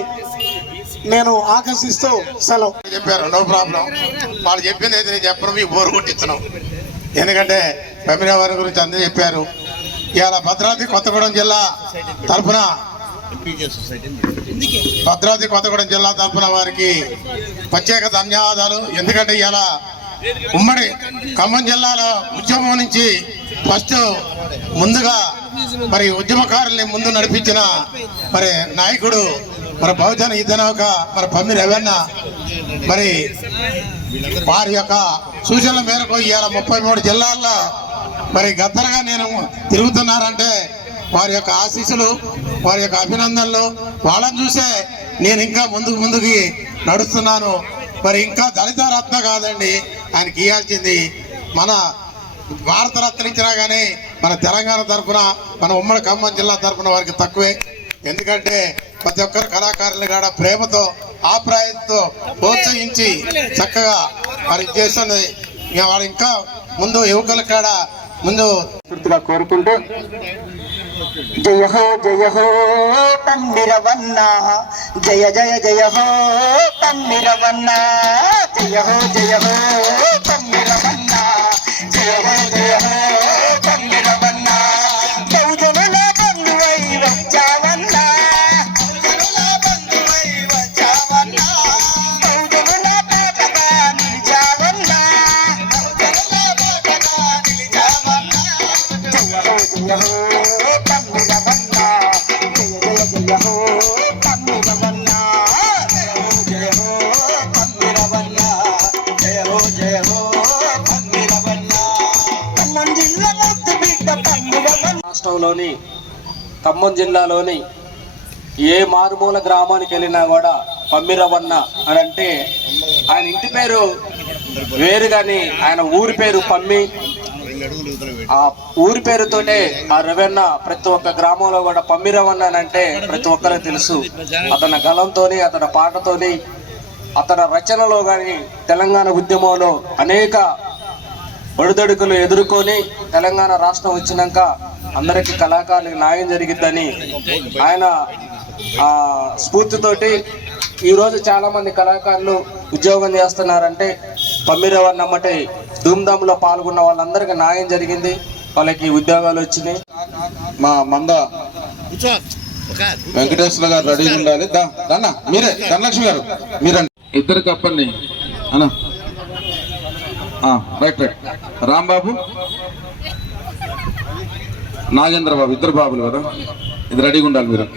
నేను ఆకర్షిస్తూ సెలవు చెప్పారు. నో ప్రాబ్లం, వాళ్ళు చెప్పింది అయితే నేను చెప్పను, మీకు బోరు కొట్టిస్తున్నాం. ఎందుకంటే పమ్మిరావు వారి గురించి అందరూ చెప్పారు. ఇవాళ భద్రాద్రి కొత్తగూడెం జిల్లా తరఫున వారికి ప్రత్యేక ధన్యవాదాలు. ఎందుకంటే ఇవాళ ఉమ్మడి ఖమ్మం జిల్లాలో ఉద్యమం నుంచి ఫస్ట్ ముందుగా మరి ఉద్యమకారుల్ని ముందు నడిపించిన మరి నాయకుడు మన బహుజన యుద్ధనౌక మన పమ్మి రవణ, మరి వారి యొక్క సూచనల మేరకు ఇవాళ 33 జిల్లాల్లో మరి గద్దరగా నేను తిరుగుతున్నారంటే వారి యొక్క ఆశీస్సులు, వారి యొక్క అభినందనలు, వాళ్ళని చూసే నేను ఇంకా ముందుకి నడుస్తున్నాను. మరి ఇంకా దళిత రత్న కాదండి ఆయనకి ఇవ్వాల్సింది, మన భారత రత్న ఇచ్చినా కానీ మన తెలంగాణ తరఫున, మన ఉమ్మడి ఖమ్మం జిల్లా తరఫున వారికి తక్కువే. ఎందుకంటే ప్రతి ఒక్కరు కళాకారులు కూడా ప్రేమతో, ఆప్యాయతతో ప్రోత్సహించి చక్కగా మరి చేస్తున్నది. వాడు ఇంకా ముందు యువకుల కాడ ముందు కోరుకుంటూ, జయ హో పమ్మి రవణ, జయ జయ జయ హో పమ్మి రవణ, జయ హో పమ్మి రవణ, జయ హో పమ్మి రవణ. బహుజనుల రాష్ట్రంలోని ఖమ్మం జిల్లాలోని ఏ మారుమూల గ్రామానికి వెళ్ళినా కూడా పమ్మిరవన్న అని అంటే ఆయన ఇంటి పేరు వేరు కానీ ఆయన ఊరి పేరు పమ్మి. ఆ ఊరి పేరుతోనే ఆ రవణ ప్రతి ఒక్క గ్రామంలో కూడా పమ్మిరవన్న అని అంటే ప్రతి ఒక్కరికి తెలుసు. అతని గలంతోని, అతని పాటతోని, అతని రచనలో కానీ తెలంగాణ ఉద్యమంలో అనేక ఒడిదొడుకులు ఎదుర్కొని తెలంగాణ రాష్ట్రం వచ్చినాక అందరికీ కళాకారులకు న్యాయం జరిగిద్దని ఆయన స్ఫూర్తితోటి ఈరోజు చాలామంది కళాకారులు ఉద్యోగం చేస్తున్నారంటే పమ్మిరవన్న అమ్మటి ధూమ్ధాంలో పాల్గొన్న వాళ్ళందరికీ న్యాయం జరిగింది, వాళ్ళకి ఉద్యోగాలు వచ్చినాయి. మా మంద వెంకటేశ్వర గారు రెడీ ఉండాలి. మీరే ధనలక్ష్మి గారు మీరండి, ఇద్దరు కప్పండి అన్న. Right right. రాంబాబు, నాగేంద్ర బాబు, ఇద్దరు బాబులు కదా, ఇది రెడీగా ఉండాలి మీరు.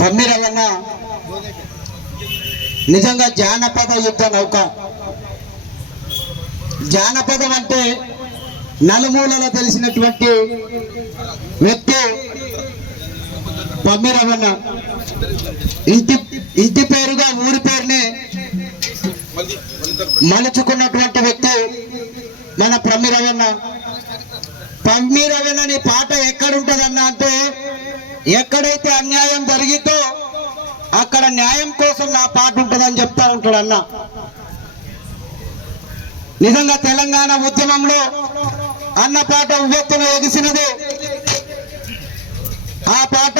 పమ్మిరవన్న నిజంగా జానపద యుద్ధ నౌక. జానపదం అంటే నలుమూలలో తెలిసినటువంటి వ్యక్తి పమ్మిరవన్న. ఇంటి పేరుగా ఊరి పేరునే మలుచుకున్నటువంటి వ్యక్తి మన పమ్మిరవన్న. పమ్మిరవన్నని పాట ఎక్కడుంటదన్న అంటే ఎక్కడైతే అన్యాయం జరిగిద్దో అక్కడ న్యాయం కోసం నా పాట ఉంటుందని చెప్తా ఉంటాడు అన్న. నిజంగా తెలంగాణ ఉద్యమంలో అన్న పాట ఉవ్వెత్తున ఎగిసినది. ఆ పాట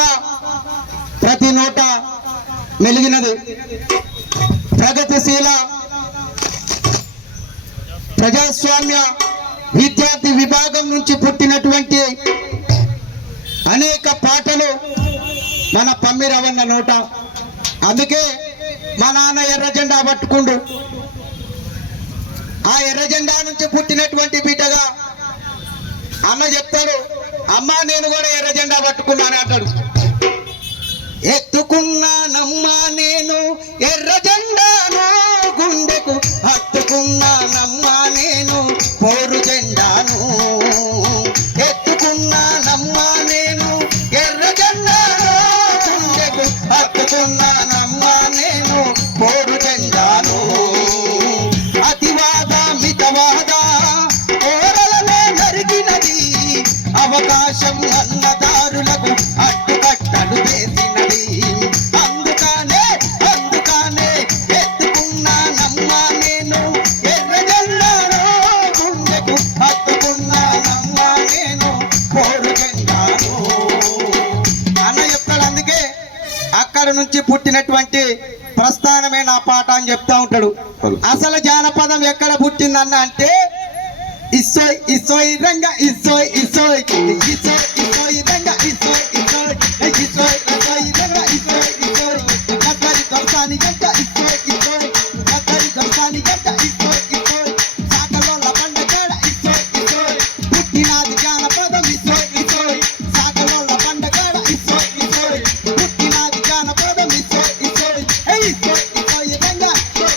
ప్రతి నోట మెలిగినది. ప్రగతిశీల ప్రజాస్వామ్య విద్యార్థి విభాగం నుంచి పుట్టినటువంటి అనేక పాటలు మన పమ్మిరవన్న నోట. అందుకే మా నాన్న ఎర్ర జెండా పట్టుకుండు. ఆ ఎర్ర జెండా నుంచి పుట్టినటువంటి బిడ్డగా అన్న చెప్తాడు, అమ్మ నేను కూడా ఎర్ర జెండా పట్టుకున్నాను అంటాడు. ఎత్తుకున్నానమ్మా నేను ఎర్ర జెండాను, గుండెకు హత్తుకున్నానమ్మా నేను పోరు జెండాను. ఎత్తుకున్నానమ్మా నేను ఎర్ర జెండాను, గుండెకు హత్తుకున్నానమ్మా నేను పోరు జెండాను. అతివాద మితవాద ఓరలనే నరిగినది, అవకాశం అన్నదారులకు అడ్డుకట్టలు వేసినది. అందుకనే ఎత్తుకున్నానమ్మా నేను ఎర్ర జెండాను, గుండెకు హత్తుకున్నానమ్మా నేను పోరు జెండాను అన్న చెప్తాడు. అందుకే అక్కడ నుంచి పుట్టినటువంటి ప్రస్థానమే నా పాట అని చెప్తా ఉంటాడు. అసలు జానపదం ఎక్కడ పుట్టిందన్న అంటే ఇసోయ్ ఇసోయ్ రంగ ఇసోయ్ ఇసోయ్ ఇసోయ్ ఇసోయ్ రంగ ఇసోయ్ ఇసోయ్ ఇసోయ్ ఇసోయ్ రంగ ఇసోయ్ ఇసోయ్ కత్తరి దర్శాని గంట ఇసోయ్ ఇసోయ్ కత్తరి దర్శాని గంట ఇసోయ్ ఇసోయ్ సాకలోల పండగడ ఇసోయ్ ఇసోయ్ పుట్టినాది జానపదం ఇసోయ్ ఇసోయ్ సాకలోల పండగడ ఇసోయ్ ఇసోయ్ పుట్టినాది జానపదం ఇసోయ్ ఇసోయ్ ఇసోయ్ ఇసోయ్ రంగ ఇసోయ్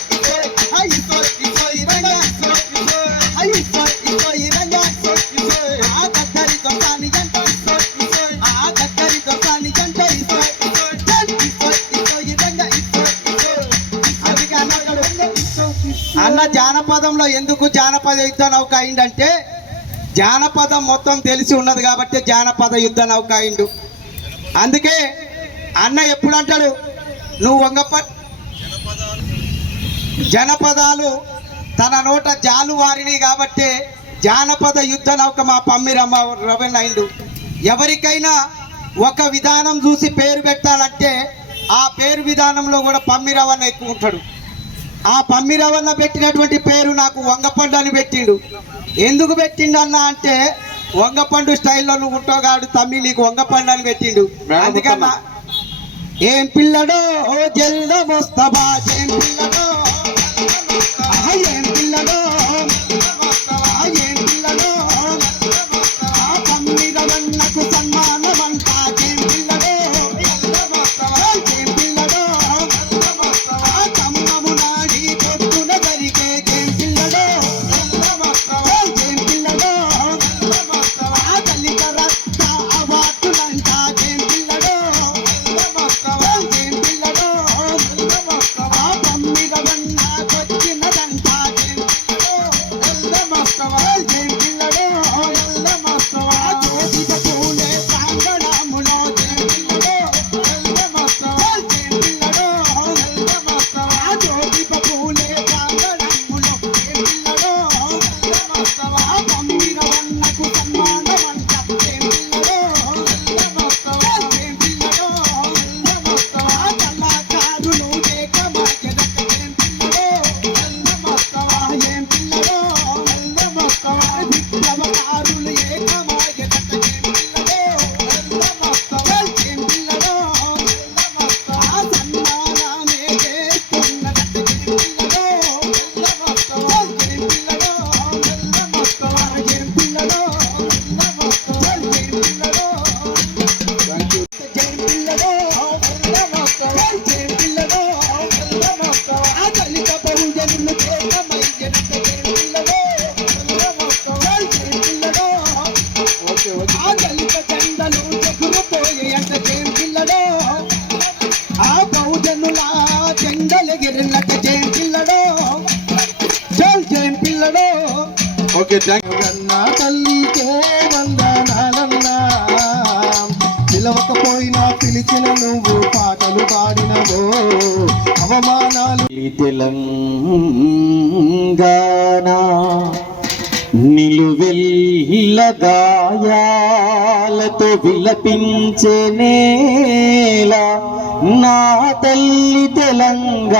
ఇసోయ్ ఇసోయ్ రంగ ఇసోయ్ ఇసోయ్ ఇసోయ్ రంగ ఇసోయ్ ఆ కత్తరి దర్శాని గంట ఇసోయ్ ఇసోయ్ ఆ కత్తరి దర్శాని గంట ఇసోయ్ ఇసోయ్ ఇసోయ్ ఇసోయ్ రంగ ఇసోయ్ ఇసోయ్ అది అన్నాడు. అన్న జానపదంలో ఎందుకు జానపద యుద్ధ నౌక అయిందంటే జానపదం మొత్తం తెలిసి ఉన్నది కాబట్టి జానపద యుద్ధ నౌక అయిండు. అందుకే అన్న ఎప్పుడు అంటాడు, నువ్వు జనపదాలు తన నోట జాలు వారిని కాబట్టి జానపద యుద్ధ నౌక మా పమ్మిరవన్న అయిండు. ఎవరికైనా ఒక విధానం చూసి పేరు పెట్టాలంటే ఆ పేరు విధానంలో కూడా పమ్మిరవన్న ఎక్కువ ఉంటాడు. ఆ పమ్మిరవన్న పెట్టినటువంటి పేరు నాకు వంగపండు అని పెట్టిండు. ఎందుకు పెట్టిండు అన్న అంటే వంగపండు స్టైల్లో నువ్వు ఉంటావు కాడు తమ్మి, నీకు వంగపండు అని పెట్టిండు. అందుకన్నా ఏం పిల్లడో ఓ జల్ద మోస్తబా, ఏం పిల్లడో ఏం పిల్లడో ఏం పిల్లడో ఆ పమ్మిరవన్నకు సన్మానమంట, ఏం పిల్లడో ఓకే థ్యాంక్ నా తల్లికే వందనాలన్నా పిలవకపోయినా పిలిచిన నువ్వు పాటలు పాడినవో అవమానాలు తెలంగాణ నిలువెల్ల గాయాలతో విలపించే నేల నా తల్లి తెలంగాణ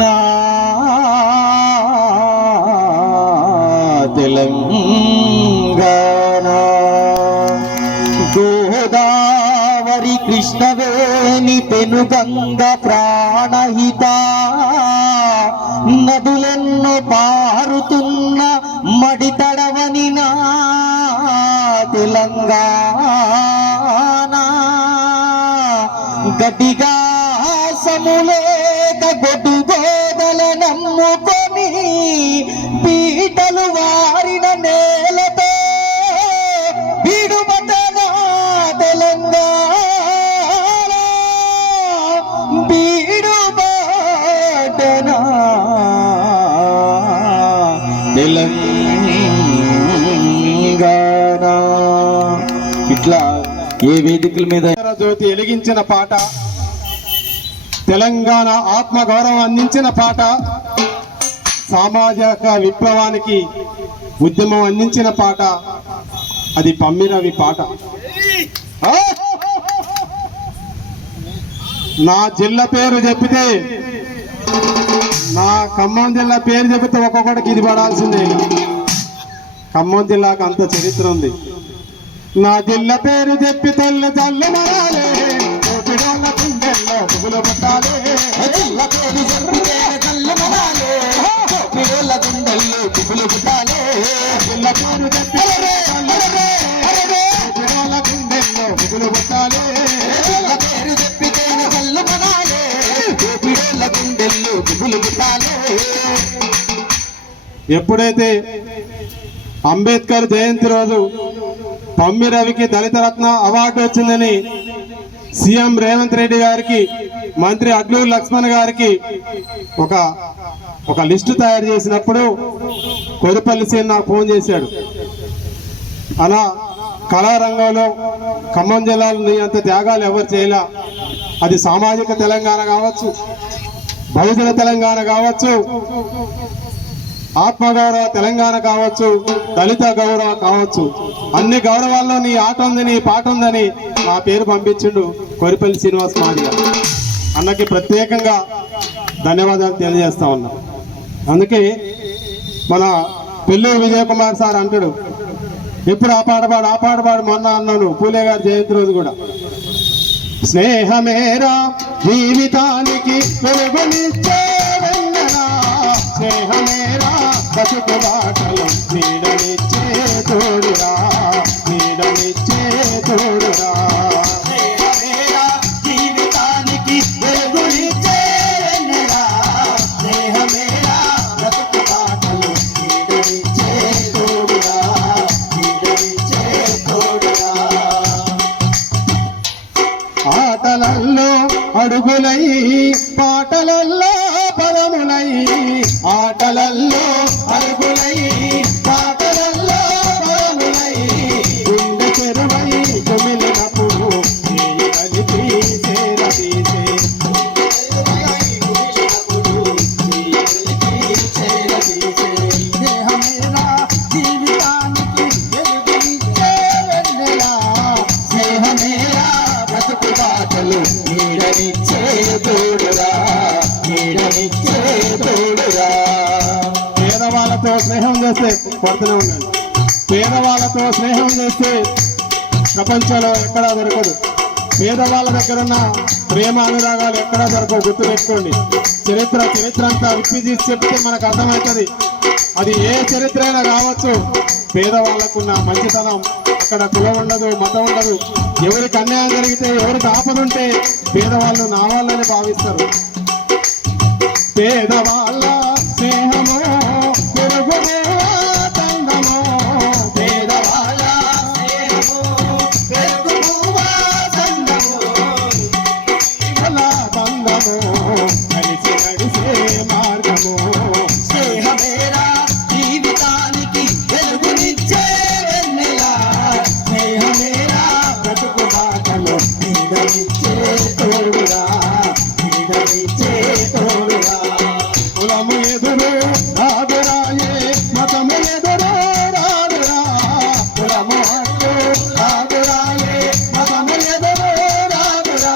నా తెలంగాణ గోదావరి కృష్ణవేణి పెనుగంగ ప్రాణహిత నదులెన్నో పారుతున్న మడి తడవని నా తెలంగాణ గట్టిగా సములేక గొడ్డు గోదల నమ్ముకొని పీటలు వారిన నేలతో విడుబడ్డ తెలంగాణ బీడుబాట తెలంగాణ. ఇట్లా ఏ వేదికల మీద జ్యోతి వెలిగించిన పాట, తెలంగాణ ఆత్మ గౌరవం అందించిన పాట, సామాజిక విప్లవానికి ఉద్యమం అందించిన పాట, అది పమ్మిరవి పాట. నా జిల్లా పేరు చెప్పితే, నా ఖమ్మం జిల్లా పేరు చెబితే ఒక్కొక్కడికి ఇది పడాల్సిందే. ఖమ్మం జిల్లాకు అంత చరిత్ర ఉంది. నా జిల్లా పేరు చెప్పి తెల్ల జల్లు మరాలే, గుండెల్లో పువ్వులు పట్టాలే. జిల్లా పేరు చెప్పితే జల్లు మరాలే, గుండెల్లో పువ్వులు పట్టాలే. జిల్లా పేరు చెప్పి గుండెల్లో పువ్వులు పట్టాలే. జిల్లా పేరు చెప్పితే జల్లు మరాలే, గుండెల్లో పువ్వులు పట్టాలే. ఎప్పుడైతే అంబేద్కర్ జయంతి రోజు పమ్మిరవికి దళిత రత్న అవార్డు వచ్చిందని సీఎం రేవంత్ రెడ్డి గారికి, మంత్రి అడ్లూరు లక్ష్మణ్ గారికి ఒక లిస్టు తయారు చేసినప్పుడు కొరిపల్లి సీన్ నాకు ఫోన్ చేశాడు. అలా కళారంగంలో ఖమ్మం జిల్లాలో నీ అంత త్యాగాలు ఎవరు చేయలే. అది సామాజిక తెలంగాణ కావచ్చు, బహుజన తెలంగాణ కావచ్చు, ఆత్మగౌరవ తెలంగాణ కావచ్చు, దళిత గౌరవ కావచ్చు, అన్ని గౌరవాల్లో నీ ఆట ఉంది, నీ పాట ఉందని నా పేరు పంపించిండు కొరిపల్లి శ్రీనివాస్ మాదిగా. అన్నకి ప్రత్యేకంగా ధన్యవాదాలు తెలియజేస్తా ఉన్నా. అందుకే మన పెళ్ళూరు విజయ్ కుమార్ సార్ అంటాడు, ఎప్పుడు ఆ పాట పాడు మొన్న అన్నాను పూలే గారి జయంతి రోజు కూడా. స్నేహమేరా జీవితానికి వెలుగునిచ్చే వెన్నెలా, స్నేహమేరా బతుకు బాటలు నీడనిచ్చే తోడురా, నీడనిచ్చే తోడురా. స్నేహమేరా జీవితానికి వెలుగునిచ్చే వెన్నెలా, స్నేహమేరా బతుకు బాటలు నీడనిచ్చే తోడురా, నీడనిచ్చే తోడురా. ఆటలల్లో అడుగులై, పాటలల్లో పదములై, ఆటలల్లో అడుగులై, పాటలల్లో పదములై, గుండె చెరువై కుమిలినప్పుడు నీళ్ళు కలిపి చేరదీసే. స్నేహమేరా జీవితానికి వెలుగునిచ్చే వెన్నెలా, స్నేహమేరా బ్రతుకు బాటలు నీడనిచ్చే తోడురా, నీడనిచ్చే తోడురా. పేదవాళ్ళతో స్నేహం చేస్తే కొడుతూనే ఉండండి. పేదవాళ్ళతో స్నేహం చేస్తే ప్రపంచంలో ఎక్కడా దొరకదు. పేదవాళ్ళ దగ్గర ఉన్న ప్రేమ అనురాగాలు ఎక్కడా దొరకవు, గుర్తుపెట్టుకోండి. చరిత్ర అంతా విప్పి తీసి చెప్తే మనకు అర్థమవుతుంది. అది ఏ చరిత్ర అయినా కావచ్చు. పేదవాళ్ళకున్న మంచితనం, అక్కడ కులం ఉండదు, మతం ఉండదు. ఎవరికి అన్యాయం జరిగితే, ఎవరికి ఆపదుంటే పేదవాళ్ళు నా వాళ్ళని భావిస్తారు. పేదవాళ్ళ స్నేహము పెరుగునే తందము, పేదవాళ్ళ స్నేహము పెరుగునే తందము, బంధము కలిసి నడిసే మార్గము స్నేహమేరా జీవితానికి వెలుగునిచ్చే వెన్నెలా స్నేహమేరా బ్రతుకు బాటలో నీడనిచ్చే తోడురా నీడనిచ్చే తోడురా కులము ఎదురు రాదురాయే మతము ఎదురు రాదురా కులము అడ్డు రాదురాయే మతము ఎదురు రాదురా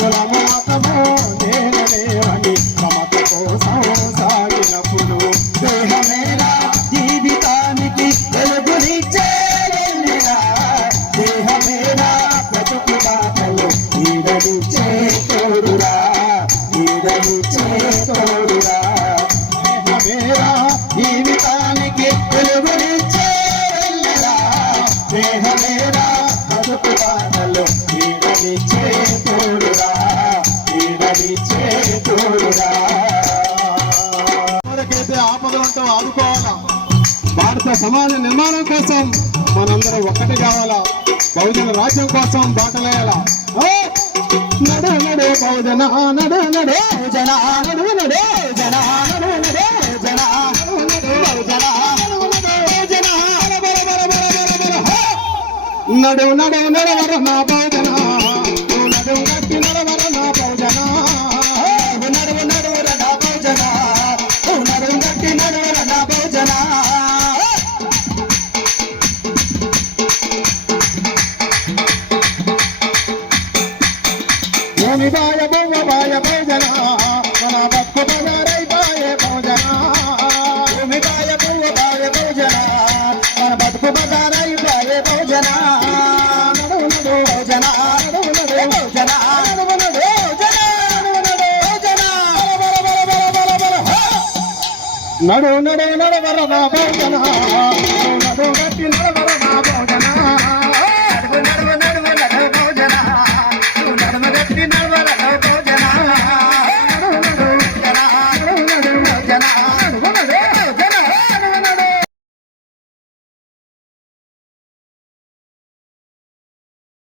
కులము మతము నేనలేవని మమత కోసం సాగినప్పుడు దేహమేరా జీవితానికి వెలుగునిచ్చే వెన్నెలా దేహమేరా బ్రతుకు బాటలో నీడనిచ్చే తోడురా నీడనిచ్చే తోడురా దేహమేరా జీవితానికి వెలుగునిచ్చే వెన్నెలా దేహమేరా బ్రతుకు బాటలో నీడనిచ్చే తోడురా నీడనిచ్చే తోడురా ఎవరికైతే ఆపద ఉంటో ఆదుకోవాలా భారత సమాజ నిర్మాణం కోసం మనందరం ఒక్కటి కావాలా బహుజన రాజ్యం కోసం బాటలేయాలా నడు నడు బహుజన నడు నడు జన నడు నడు జన నడు నడు జన నడు నడు నడవర నా బహుజన నడు గట్టి నడవర నా బహుజన నడువు నడువుర నా బహుజన నడు గట్టి నడువర నా బహుజన భూమి బాయ బొమ్మ బాయ బహుజన మన బతుకు బజారై బాయ బహుజన భూమి బాయ బొమ్మ బాయ బహుజన మన బతుకు బజారై బాయ బహుజన నడువు నడు బహుజన నడువు నడు బహుజన నడువు నడు బహుజన నడువు నడు బహుజన నడు నడు నడవర నా బహుజన